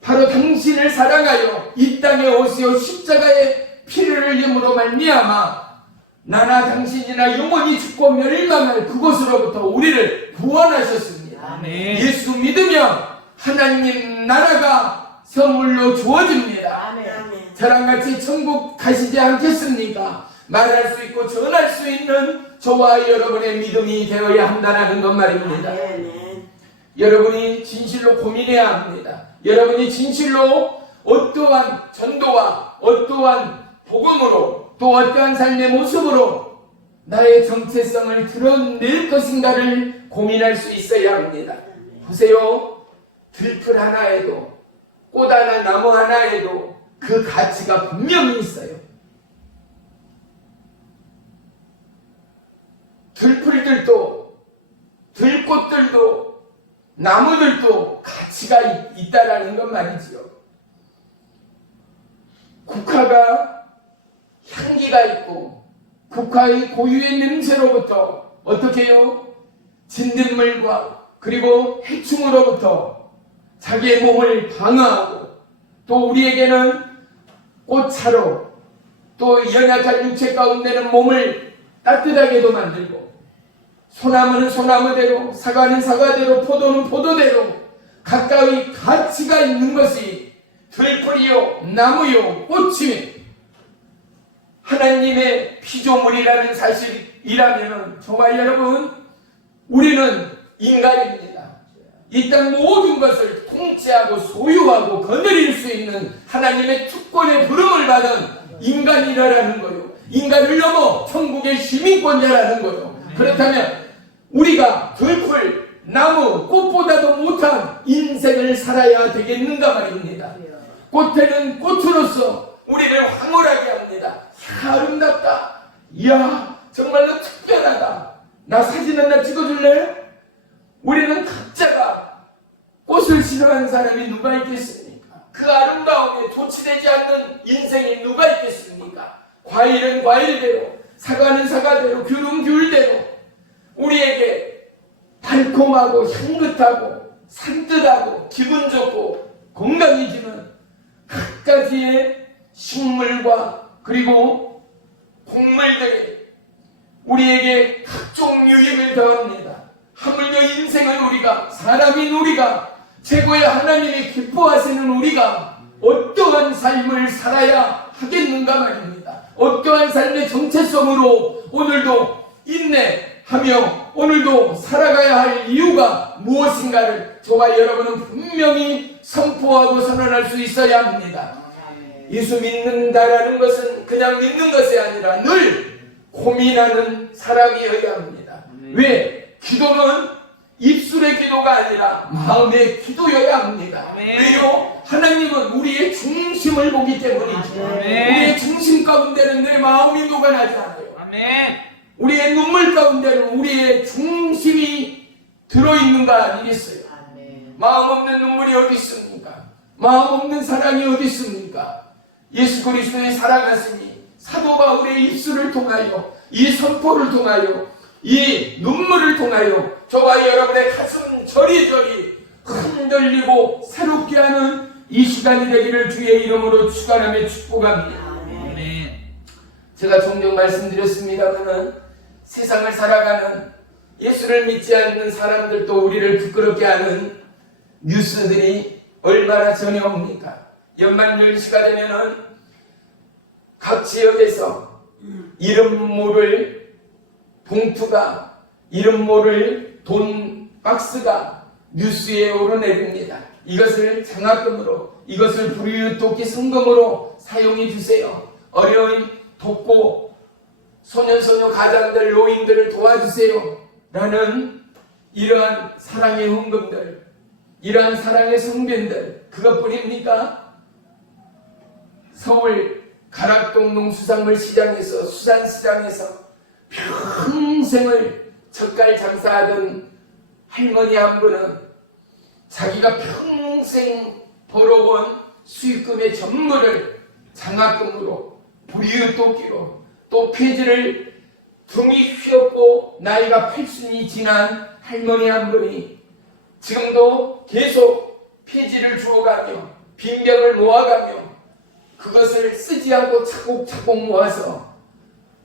바로 당신을 사랑하여 이 땅에 오시어 십자가의 피를 흘림으로 말미암아 나나 당신이나 영원히 죽고 멸망할 그곳으로부터 우리를 구원하셨습니다. 예수 믿으면 하나님 나라가 선물로 주어집니다. 저랑같이 천국 가시지 않겠습니까? 말할 수 있고 전할 수 있는 저와 여러분의 믿음이 되어야 한다는 것 말입니다. 여러분이 진실로 고민해야 합니다. 여러분이 진실로 어떠한 전도와 어떠한 복음으로 또 어떠한 삶의 모습으로 나의 정체성을 드러낼 것인가를 고민할 수 있어야 합니다. 보세요. 들풀 하나에도 꽃 하나 나무 하나에도 그 가치가 분명히 있어요. 들풀들도 들꽃들도 나무들도 가치가 있다라는 건 말이지요. 국화가 향기가 있고 국화의 고유의 냄새로부터 어떻게 해요? 진딧물과 그리고 해충으로부터 자기의 몸을 방어하고 또 우리에게는 꽃차로 또 연약한 육체 가운데는 몸을 따뜻하게도 만들고 소나무는 소나무대로 사과는 사과대로 포도는 포도대로 각각의 가치가 있는 것이 들풀이요 나무요 꽃이 하나님의 피조물이라는 사실이라면 저와 여러분 우리는 인간입니다. 이 땅 모든 것을 통치하고 소유하고 거느릴 수 있는 하나님의 특권의 부름을 받은 인간이라는 거요. 인간을 넘어 천국의 시민권자라는 거요. 그렇다면 우리가 들풀, 나무, 꽃보다도 못한 인생을 살아야 되겠는가 말입니다. 꽃에는 꽃으로서 우리를 황홀하게 합니다. 이야, 아름답다. 이야, 정말로 특별하다. 나 사진 하나 찍어줄래? 우리는 각자가 꽃을 싫어하는 사람이 누가 있겠습니까? 그 아름다움에 도취되지 않는 인생이 누가 있겠습니까? 과일은 과일대로, 사과는 사과대로, 귤은 귤대로 우리에게 달콤하고 향긋하고 산뜻하고 기분 좋고 건강해지는 각가지의 식물과 그리고 곡물들이 우리에게 각종 유익을 더합니다. 하물며 인생을 우리가 사람인 우리가 최고의 하나님이 기뻐하시는 우리가 어떠한 삶을 살아야 하겠는가 말입니다. 어떠한 삶의 정체성으로 오늘도 인내하며 오늘도 살아가야 할 이유가 무엇인가를 저와 여러분은 분명히 선포하고 선언할 수 있어야 합니다. 예수 믿는다라는 것은 그냥 믿는 것이 아니라 늘 고민하는 사람이어야 합니다. 왜? 기도는 입술의 기도가 아니라 마음의 기도여야 합니다. 왜요? 하나님은 우리의 중심을 보기 때문이죠. 우리의 중심 가운데는 내 마음이 녹아나지 않아요. 우리의 눈물 가운데는 우리의 중심이 들어있는가 아니겠어요? 마음 없는 눈물이 어디 있습니까? 마음 없는 사랑이 어디 있습니까? 예수 그리스도의 사랑하심이 사도 바울의 입술을 통하여 이 선포를 통하여 이 눈물을 통하여 저와 여러분의 가슴 저리저리 흔들리고 새롭게 하는 이 시간이 되기를 주의 이름으로 축원하며 축복합니다. 제가 종종 말씀드렸습니다마는 세상을 살아가는 예수를 믿지 않는 사람들도 우리를 부끄럽게 하는 뉴스들이 얼마나 전해옵니까? 연말연시가 되면은 각 지역에서 이름 모를 봉투가 이름 모를 돈 박스가 뉴스에 오르내립니다. 이것을 장학금으로 이것을 불우이웃 돕기 성금으로 사용해 주세요. 어려운 돕고 소년소녀 가장들 노인들을 도와주세요 라는 이러한 사랑의 헌금들, 이러한 사랑의 성변들, 그것뿐입니까? 서울 가락동 농수산물 시장에서, 수산시장에서 평생을 젓갈 장사하던 할머니 한 분은 자기가 평생 벌어온 수익금의 전부를 장학금으로 불이웃돕기로, 또 폐지를 등이 휘었고 나이가 80이 지난 할머니 한 분이 지금도 계속 폐지를 주어가며 빈병을 모아가며 그것을 쓰지 않고 차곡차곡 모아서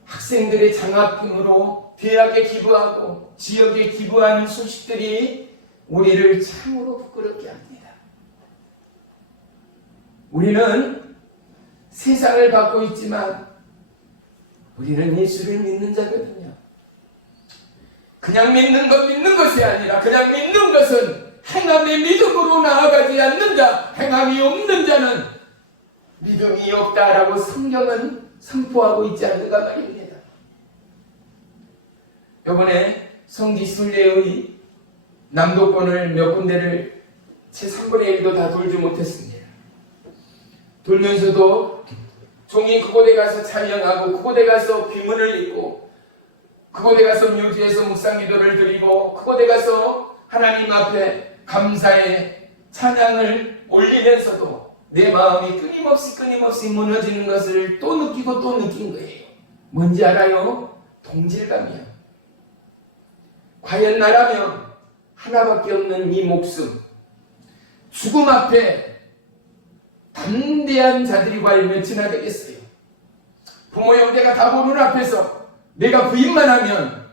학생들의 장학금으로 대학에 기부하고 지역에 기부하는 소식들이 우리를 참으로 부끄럽게 합니다. 우리는 세상을 받고 있지만 우리는 예수를 믿는 자거든요. 그냥 믿는 것이 아니라 그냥 믿는 것은 행함의 믿음으로 나아가지 않는 자, 행함이 없는 자는 믿음이 없다라고 성경은 선포하고 있지 않는가 말입니다. 이번에 성지 순례의 남도권을 몇 군데를 제 3분의 1도 다 돌지 못했습니다. 돌면서도 종이 그곳에 가서 찬양하고 그곳에 가서 비문을 읽고 그곳에 가서 묘지에서 묵상기도를 드리고 그곳에 가서 하나님 앞에 감사의 찬양을 올리면서도 내 마음이 끊임없이 무너지는 것을 또 느끼고 또 느낀 거예요. 뭔지 알아요? 동질감이요. 과연 나라면 하나밖에 없는 이 목숨, 죽음 앞에 담대한 자들이 과연 몇이나 되겠어요? 부모 형제가 다 보는 앞에서 내가 부인만 하면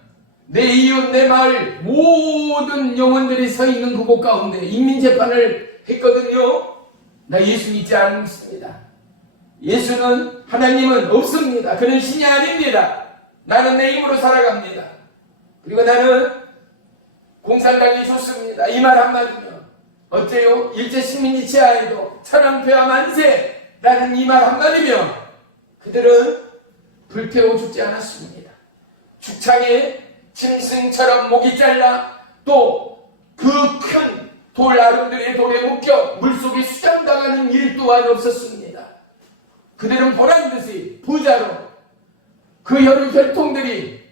내 이웃, 내 마을 모든 영혼들이 서 있는 그곳 가운데 인민재판을 했거든요. 나 예수 믿지 않습니다. 예수는, 하나님은 없습니다. 그는 신이 아닙니다. 나는 내 힘으로 살아갑니다. 그리고 나는 공산당이 좋습니다. 이 말 한마디면 어때요? 일제 식민지 치하에도 천황폐하 만세! 라는 이 말 한마디면 그들은 불태워 죽지 않았습니다. 죽창에 짐승처럼 목이 잘라 또 그 큰 돌 아름들의 돌에 묶여 물속에 수장당하는 일 또한 없었습니다. 그들은 보란듯이 부자로 그 여러 혈통들이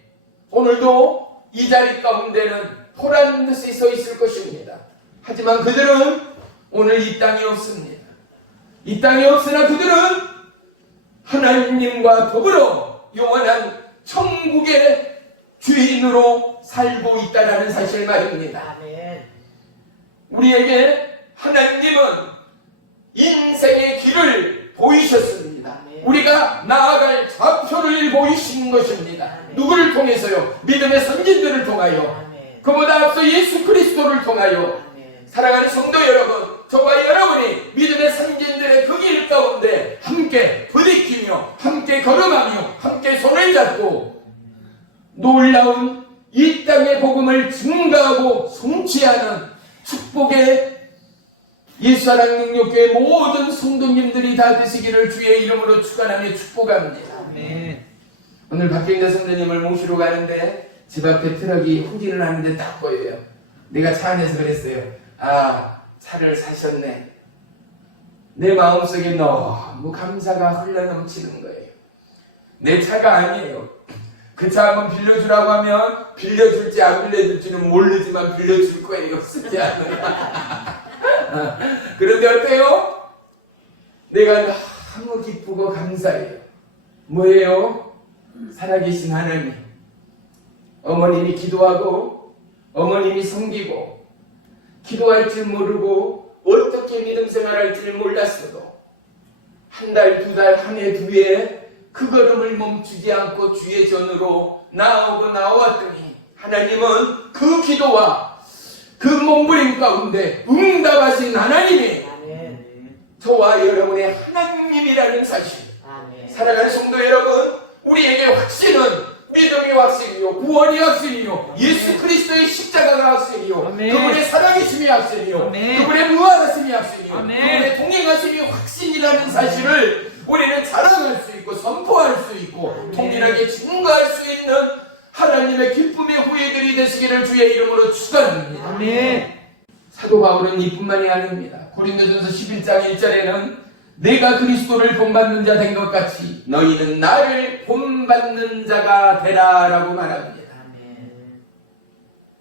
오늘도 이 자리 가운데는 보란듯이 서 있을 것입니다. 하지만 그들은 오늘 이 땅에 없습니다. 이 땅에 없으나 그들은 하나님과 더불어 영원한 천국의 주인으로 살고 있다는 사실 말입니다. 아멘. 우리에게 하나님은 인생의 길을 보이셨습니다. 아멘. 우리가 나아갈 좌표를 보이신 것입니다. 아멘. 누구를 통해서요? 믿음의 선진들을 통하여. 아멘. 그보다 앞서 예수 그리스도를 통하여. 아멘. 사랑하는 성도 여러분, 저와 여러분이 믿음의 선진들의 그 길 가운데 함께 부딪히며 함께 걸음하며 함께 손을 잡고 놀라운 이 땅의 복음을 증가하고 성취하는 축복의 예수사랑 능력교회 모든 성도님들이 다 되시기를 주의 이름으로 축원하며 축복합니다. 아멘. 오늘 박경자 성도님을 모시러 가는데 집 앞에 트럭이 후진을 하는데 딱 보여요. 내가 차 안에서 그랬어요. 아, 차를 사셨네. 내 마음속에 너무 감사가 흘러넘치는 거예요. 내 차가 아니에요. 그 차 한번 빌려주라고 하면 빌려줄지 안 빌려줄지는 모르지만 빌려줄 거예요. 쓰지 않으면. 그런데 어때요? 내가 너무 기쁘고 감사해요. 뭐예요? 살아계신 하나님. 어머님이 기도하고 어머님이 섬기고 기도할 줄 모르고 어떻게 믿음 생활할 줄 몰랐어도 한 달, 두 달, 한 해, 두 해 그 걸음을 멈추지 않고 주의 전으로 나왔더니 하나님은 그 기도와 그 몸부림 가운데 응답하신 하나님이 아멘. 저와 여러분의 하나님이라는 사실. 아멘. 사랑하는 성도 여러분, 우리에게 확신은 믿음이 확신이요, 구원이 확신이요, 예수 그리스도의 십자가가 확신이요, 아멘. 그분의 살아계심이 확신이요, 아멘. 그분의 무한하심이 확신이요, 아멘. 그분의 동행하심이 확신이라는 사실을 우리는 자랑할 수 있고 선포할 수 있고 통일하게 증거할 수 있는 하나님의 기쁨의 후예들이 되시기를 주의 이름으로 축원합니다. 아멘. 사도 바울은 이뿐만이 아닙니다. 고린도전서 11장 1절에는 내가 그리스도를 본받는 자 된 것 같이 너희는 나를 본받는 자가 되라 라고 말합니다.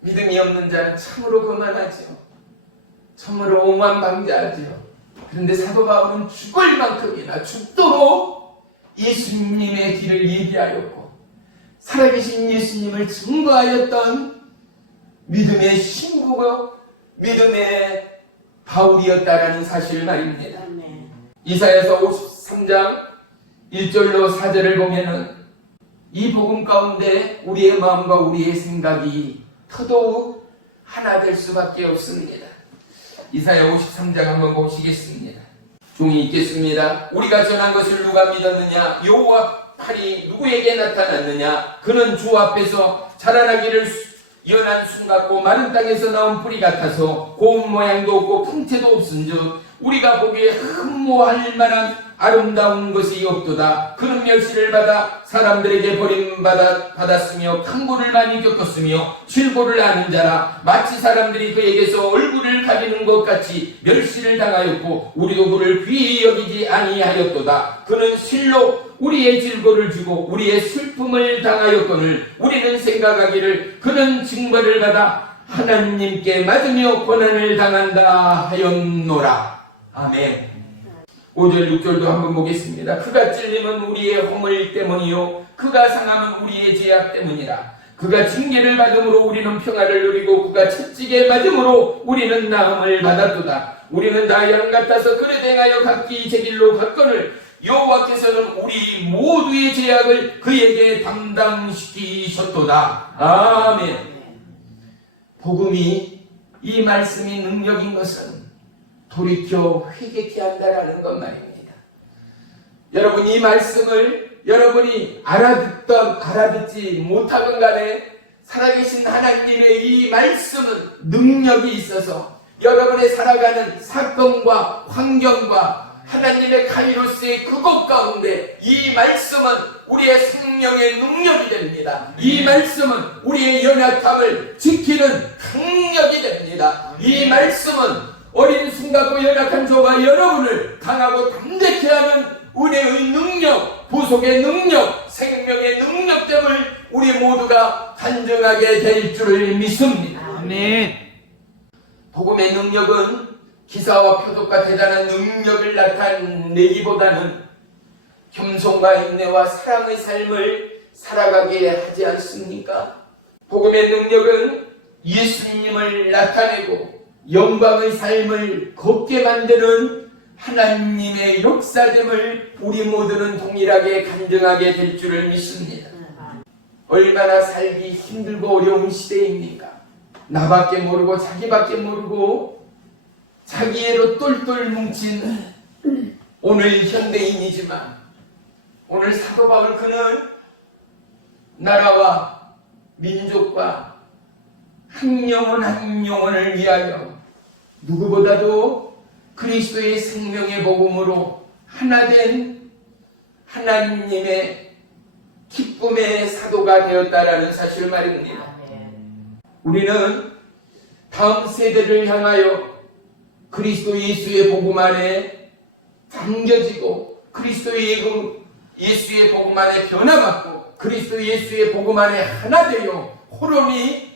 믿음이 없는 자는 참으로 거만하죠. 참으로 오만방자하죠. 그런데 사도 바울은 죽을 만큼이나 죽도록 예수님의 길을 얘기하였고 살아계신 예수님을 증거하였던 믿음의 신부고 믿음의 바울이었다라는 사실 말입니다. 이사야서 53장 1절로 4절을 보면은 이 복음 가운데 우리의 마음과 우리의 생각이 더더욱 하나 될 수밖에 없습니다. 이사야 53장 한번 보시겠습니다. 종이 읽겠습니다. 우리가 전한 것을 누가 믿었느냐? 여호와 팔이 누구에게 나타났느냐? 그는 주 앞에서 자라나기를 연한 순 같고 마른 땅에서 나온 뿌리 같아서 고운 모양도 없고 풍채도 없은즉 우리가 보기에 흠모할 만한 아름다운 것이 없도다. 그는 멸시를 받아 사람들에게 버림받았으며 강고를 많이 겪었으며 실고를 아는 자라. 마치 사람들이 그에게서 얼굴을 가리는 것 같이 멸시를 당하였고 우리도 그를 귀히 여기지 아니하였도다. 그는 실로 우리의 질고를 주고 우리의 슬픔을 당하였거늘 우리는 생각하기를 그는 징벌을 받아 하나님께 맞으며 고난을 당한다 하였노라. 아멘. 5절 6절도 한번 보겠습니다. 그가 찔림은 우리의 허물 때문이요 그가 상함은 우리의 죄악 때문이라. 그가 징계를 받음으로 우리는 평화를 누리고 그가 채찍에 맞음으로 우리는 나음을 받았도다. 우리는 나 양 같아서 그릇 행하여 각기 제 길로 갔거늘 여호와께서는 우리 모두의 죄악을 그에게 담당시키셨도다. 아멘. 복음이 이 말씀이 능력인 것은 돌이켜 회개케 한다라는 것 말입니다. 여러분 이 말씀을 여러분이 알아듣지 못하건 간에 살아계신 하나님의 이 말씀은 능력이 있어서 여러분의 살아가는 사건과 환경과 하나님의 카이로스의 그곳 가운데 이 말씀은 우리의 생명의 능력이 됩니다. 이 말씀은 우리의 연약함을 지키는 강력이 됩니다. 이 말씀은 어린 숨 같고 연약한 저와 여러분을 강하고 담대케 하는 은혜의 능력, 구속의 능력, 생명의 능력됨을 우리 모두가 간증하게 될 줄을 믿습니다. 아멘. 복음의 능력은 기사와 표독과 대단한 능력을 나타내기보다는 겸손과 인내와 사랑의 삶을 살아가게 하지 않습니까? 복음의 능력은 예수님을 나타내고 영광의 삶을 걷게 만드는 하나님의 역사됨을 우리 모두는 동일하게 간증하게 될 줄을 믿습니다. 얼마나 살기 힘들고 어려운 시대입니까? 나밖에 모르고 자기밖에 모르고 자기애로 똘똘 뭉친 오늘 현대인이지만 오늘 사도 바울 그는 나라와 민족과 한 영혼 한 영혼을 위하여 누구보다도 그리스도의 생명의 복음으로 하나된 하나님의 기쁨의 사도가 되었다라는 사실 말입니다. 우리는 다음 세대를 향하여 그리스도 예수의 복음 안에 담겨지고 그리스도 예수의 복음 안에 변화받고 그리스도 예수의 복음 안에 하나 되어 호롱이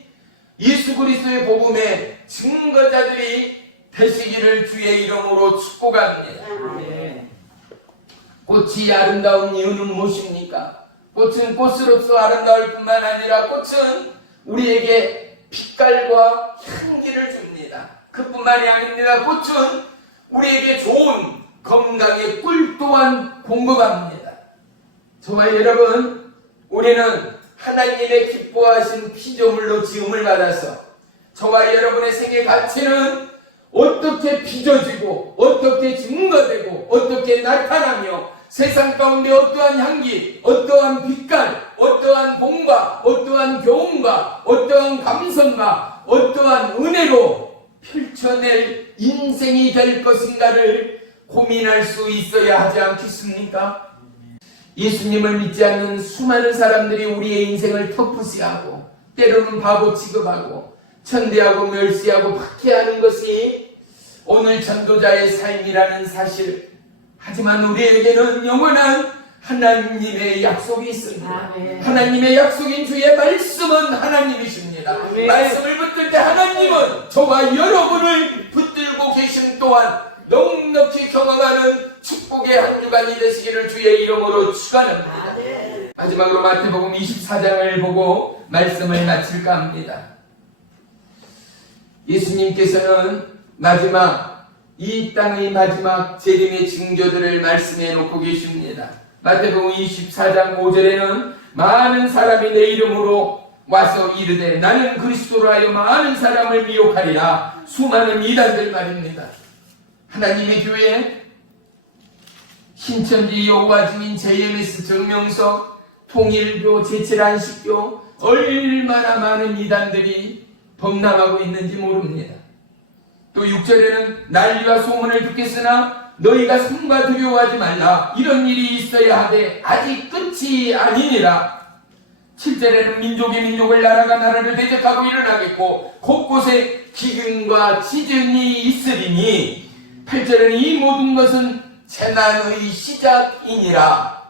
예수 그리스도의 복음의 증거자들이 되시기를 주의 이름으로 축복합니다. 꽃이 아름다운 이유는 무엇입니까? 꽃은 꽃으로서 아름다울 뿐만 아니라 꽃은 우리에게 빛깔과 향기를 줍니다. 그뿐만이 아닙니다. 꽃은 우리에게 좋은 건강의 꿀 또한 공급합니다. 저와 여러분, 우리는 하나님의 기뻐하신 피조물로 지음을 받아서 저와 여러분의 생의 가치는 어떻게 빚어지고 어떻게 증거되고 어떻게 나타나며 세상 가운데 어떠한 향기, 어떠한 빛깔, 어떠한 봉과 어떠한 교훈과 어떠한 감성과 어떠한 은혜로 펼쳐낼 인생이 될 것인가를 고민할 수 있어야 하지 않겠습니까? 예수님을 믿지 않는 수많은 사람들이 우리의 인생을 터프시하고 때로는 바보 취급하고 천대하고 멸시하고 박해하는 것이 오늘 전도자의 삶이라는 사실. 하지만 우리에게는 영원한 하나님의 약속이 있습니다. 아멘. 하나님의 약속인 주의 말씀은 하나님이십니다. 아멘. 말씀을 붙들 때 하나님은 저와 여러분을 붙들고 계신 또한 넉넉히 경험하는 축복의 한 주간이 되시기를 주의 이름으로 축원합니다. 아멘. 마지막으로 마태복음 24장을 보고 말씀을 마칠까 합니다. 예수님께서는 이 땅의 마지막 재림의 징조들을 말씀해 놓고 계십니다. 마태복음 24장 5절에는 많은 사람이 내 이름으로 와서 이르되 나는 그리스도로 하여 많은 사람을 미혹하리라. 수많은 이단들 말입니다. 하나님의 교회, 신천지 여호와 증인 JMS 증명서, 통일교, 제칠안식교 얼마나 많은 이단들이 범람하고 있는지 모릅니다. 또 6절에는 난리와 소문을 듣겠으나 너희가 성과 두려워하지 말라. 이런 일이 있어야 하되 아직 끝이 아니니라. 7절에는 민족이 민족을 나라가 나라를 대적하고 일어나겠고 곳곳에 기근과 지진이 있으리니 8절에는 이 모든 것은 재난의 시작이니라.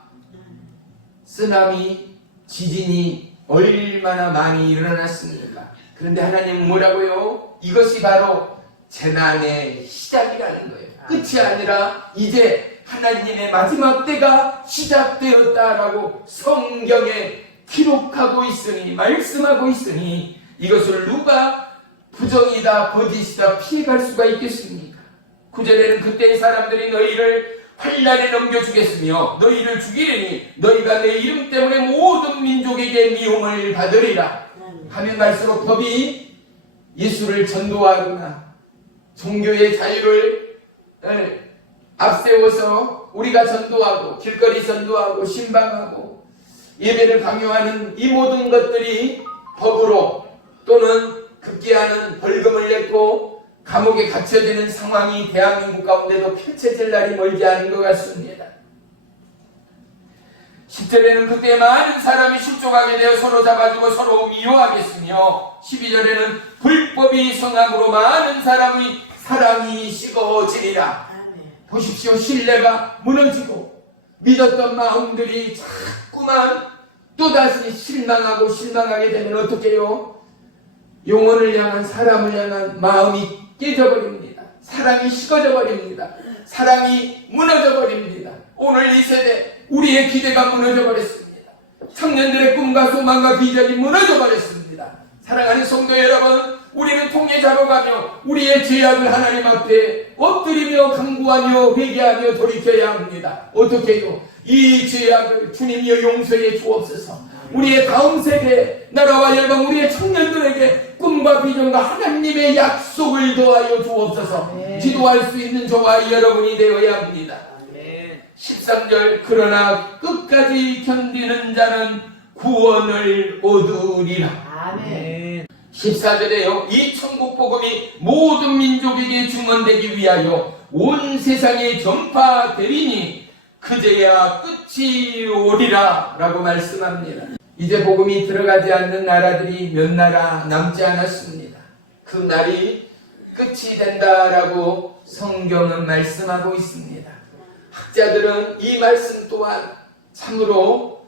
쓰나미, 지진이 얼마나 많이 일어났습니까? 그런데 하나님은 뭐라고요? 이것이 바로 재난의 시작이라는 거예요. 끝이 아니라 이제 하나님의 마지막 때가 시작되었다라고 성경에 기록하고 있으니, 말씀하고 있으니 이것을 누가 부정이다 거짓이다 피해갈 수가 있겠습니까? 9절에는 그때의 사람들이 너희를 환난에 넘겨주겠으며 너희를 죽이리니 너희가 내 이름 때문에 모든 민족에게 미움을 받으리라 하면 갈수록 법이 예수를 전도하거나 종교의 자유를 앞세워서 우리가 전도하고 길거리 전도하고 신방하고 예배를 강요하는 이 모든 것들이 법으로 또는 급기야는 벌금을 냈고 감옥에 갇혀지는 상황이 대한민국 가운데도 펼쳐질 날이 멀지 않은 것 같습니다. 10절에는 그때 많은 사람이 실족하게 되어 서로 잡아주고 서로 미워하겠으며 12절에는 불법이 성함으로 많은 사람의 사랑이 식어지리라. 보십시오. 신뢰가 무너지고 믿었던 마음들이 자꾸만 또다시 실망하게 되면 어떻게 해요? 영혼을 향한 사람을 향한 마음이 깨져버립니다. 사랑이 식어져 버립니다. 사랑이 무너져 버립니다. 오늘 이 세대 우리의 기대가 무너져 버렸습니다. 청년들의 꿈과 소망과 비전이 무너져 버렸습니다. 사랑하는 성도 여러분, 우리는 통해 잡아가며 우리의 죄악을 하나님 앞에 엎드리며 간구하며 회개하며 돌이켜야 합니다. 어떻게 해요? 이 죄악을 주님이여 용서해 주옵소서. 우리의 다음 세대 나라와 열방 우리의 청년들에게 꿈과 비전과 하나님의 약속을 더하여 주옵소서. 지도할 수 있는 저와 여러분이 되어야 합니다. 13절 그러나 끝까지 견디는 자는 구원을 얻으리라. 아멘. 14절에요. 이 천국 복음이 모든 민족에게 증언되기 위하여 온 세상에 전파되리니 그제야 끝이 오리라 라고 말씀합니다. 이제 복음이 들어가지 않는 나라들이 몇 나라 남지 않았습니다. 그 날이 끝이 된다라고 성경은 말씀하고 있습니다. 학자들은 이 말씀 또한 참으로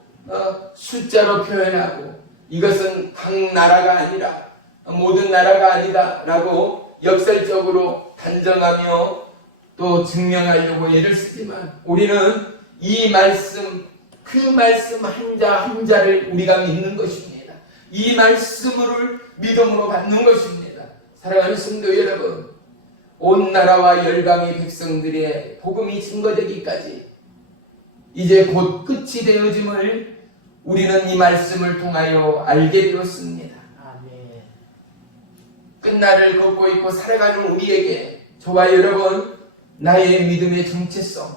숫자로 표현하고 이것은 각 나라가 아니라 모든 나라가 아니다 라고 역설적으로 단정하며 또 증명하려고 애를 쓰지만 우리는 이 말씀, 그 말씀 한자 한자를 우리가 믿는 것입니다. 이 말씀을 믿음으로 받는 것입니다. 사랑하는 성도 여러분, 온 나라와 열방의 백성들의 복음이 증거되기까지 이제 곧 끝이 되어짐을 우리는 이 말씀을 통하여 알게 되었습니다. 아멘. 끝날을 걷고 있고 살아가는 우리에게 저와 여러분 나의 믿음의 정체성,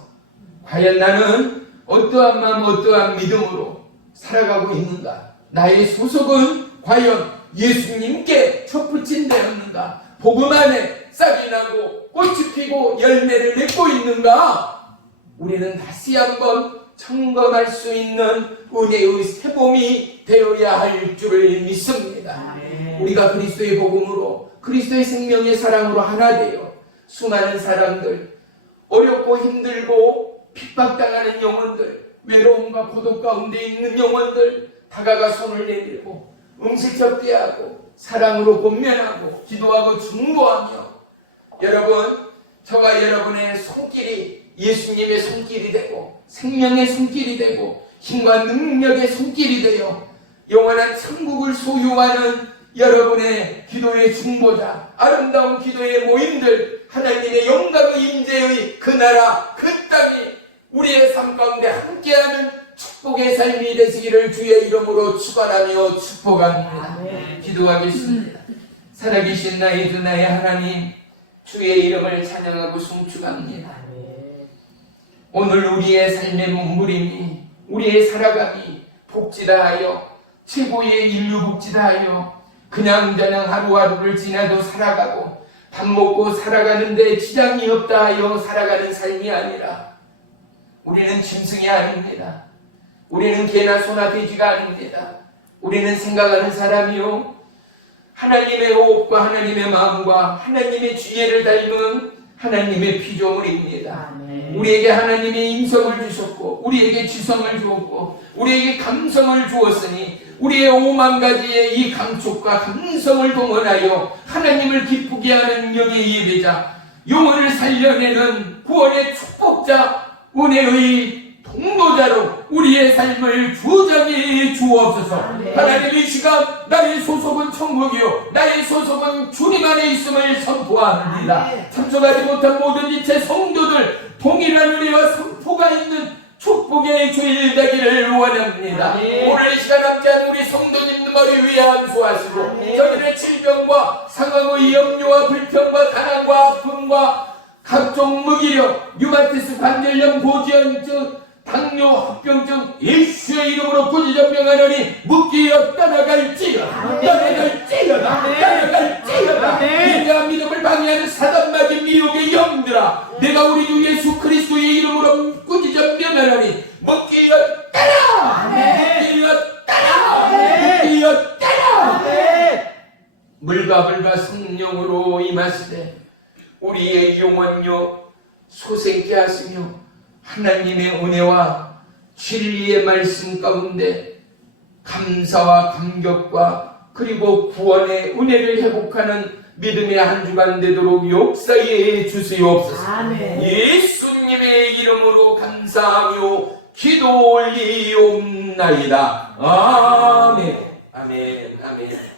과연 나는 어떠한 마음 어떠한 믿음으로 살아가고 있는가? 나의 소속은 과연 예수님께 첫 붙인 되었는가? 복음 안에 싹이 나고 꽃이 피고 열매를 맺고 있는가? 우리는 다시 한번 점검할 수 있는 은혜의 새봄이 되어야 할 줄을 믿습니다. 우리가 그리스도의 복음으로 그리스도의 생명의 사랑으로 하나 되어 수많은 사람들, 어렵고 힘들고 핍박당하는 영혼들, 외로움과 고독 가운데 있는 영혼들 다가가 손을 내밀고 음식 접대하고 사랑으로 권면하고 기도하고 중보하며, 여러분, 저와 여러분의 손길이 예수님의 손길이 되고 생명의 손길이 되고 힘과 능력의 손길이 되어 영원한 천국을 소유하는 여러분의 기도의 중보자, 아름다운 기도의 모임들, 하나님의 영광의 임재의 그 나라 그 땅이 우리의 삶 가운데 함께하는 축복의 삶이 되시기를 주의 이름으로 축원하며 축복합니다. 기도하겠습니다. 살아계신 나의 주 나의 하나님, 주의 이름을 찬양하고 송축합니다. 오늘 우리의 삶의 몸부림이, 우리의 살아감이 복지다하여 최고의 인류 복지다하여 그냥저냥 하루하루를 지나도 살아가고 밥 먹고 살아가는데 지장이 없다 하여 살아가는 삶이 아니라, 우리는 짐승이 아닙니다. 우리는 개나 소나 돼지가 아닙니다. 우리는 생각하는 사람이요, 하나님의 호흡과 하나님의 마음과 하나님의 지혜를 닮은 하나님의 피조물입니다. 우리에게 하나님의 인성을 주셨고 우리에게 지성을 주었고 우리에게 감성을 주었으니 우리의 5만 가지의 이 감촉과 감성을 동원하여 하나님을 기쁘게 하는 영의 예배자, 영혼을 살려내는 구원의 축복자, 은혜의 통로자로 우리의 삶을 주장해 주옵소서. 하나님, 이 시간 나의 소속은 천국이요 나의 소속은 주님 안에 있음을 선포합니다. 참석하지 못한 모든 이체 성도들 동일한 은혜와 선포가 있는 축복의 주일 되기를 원합니다. 오늘 이 시간 함께한 우리 성도님 머리 위에 안수하시고 저들의 질병과 상황의 염려와 불평과 가난과 아픔과 각종 무기력, 류마티스, 관절염, 고지혈증, 당뇨, 합병증 예수의 이름으로 구지전명하노니 묶이어 떠나갈지어다. 예배한 믿음을 방해하는 사단마귀 미혹의 영들아, 내가 우리 주 예수 그리스도의 이름으로 구지전명하노니 묶이어 떠나! 묶이어 떠나! 묶이어 떠나! 물과 성령으로 임하시되 우리의 영혼요 소생케 하시며 하나님의 은혜와 진리의 말씀 가운데 감사와 감격과 그리고 구원의 은혜를 회복하는 믿음의 한 주간 되도록 역사해 주시옵소서. 예수님의 이름으로 감사하며 기도 올리옵나이다. 아멘. 아멘. 아멘.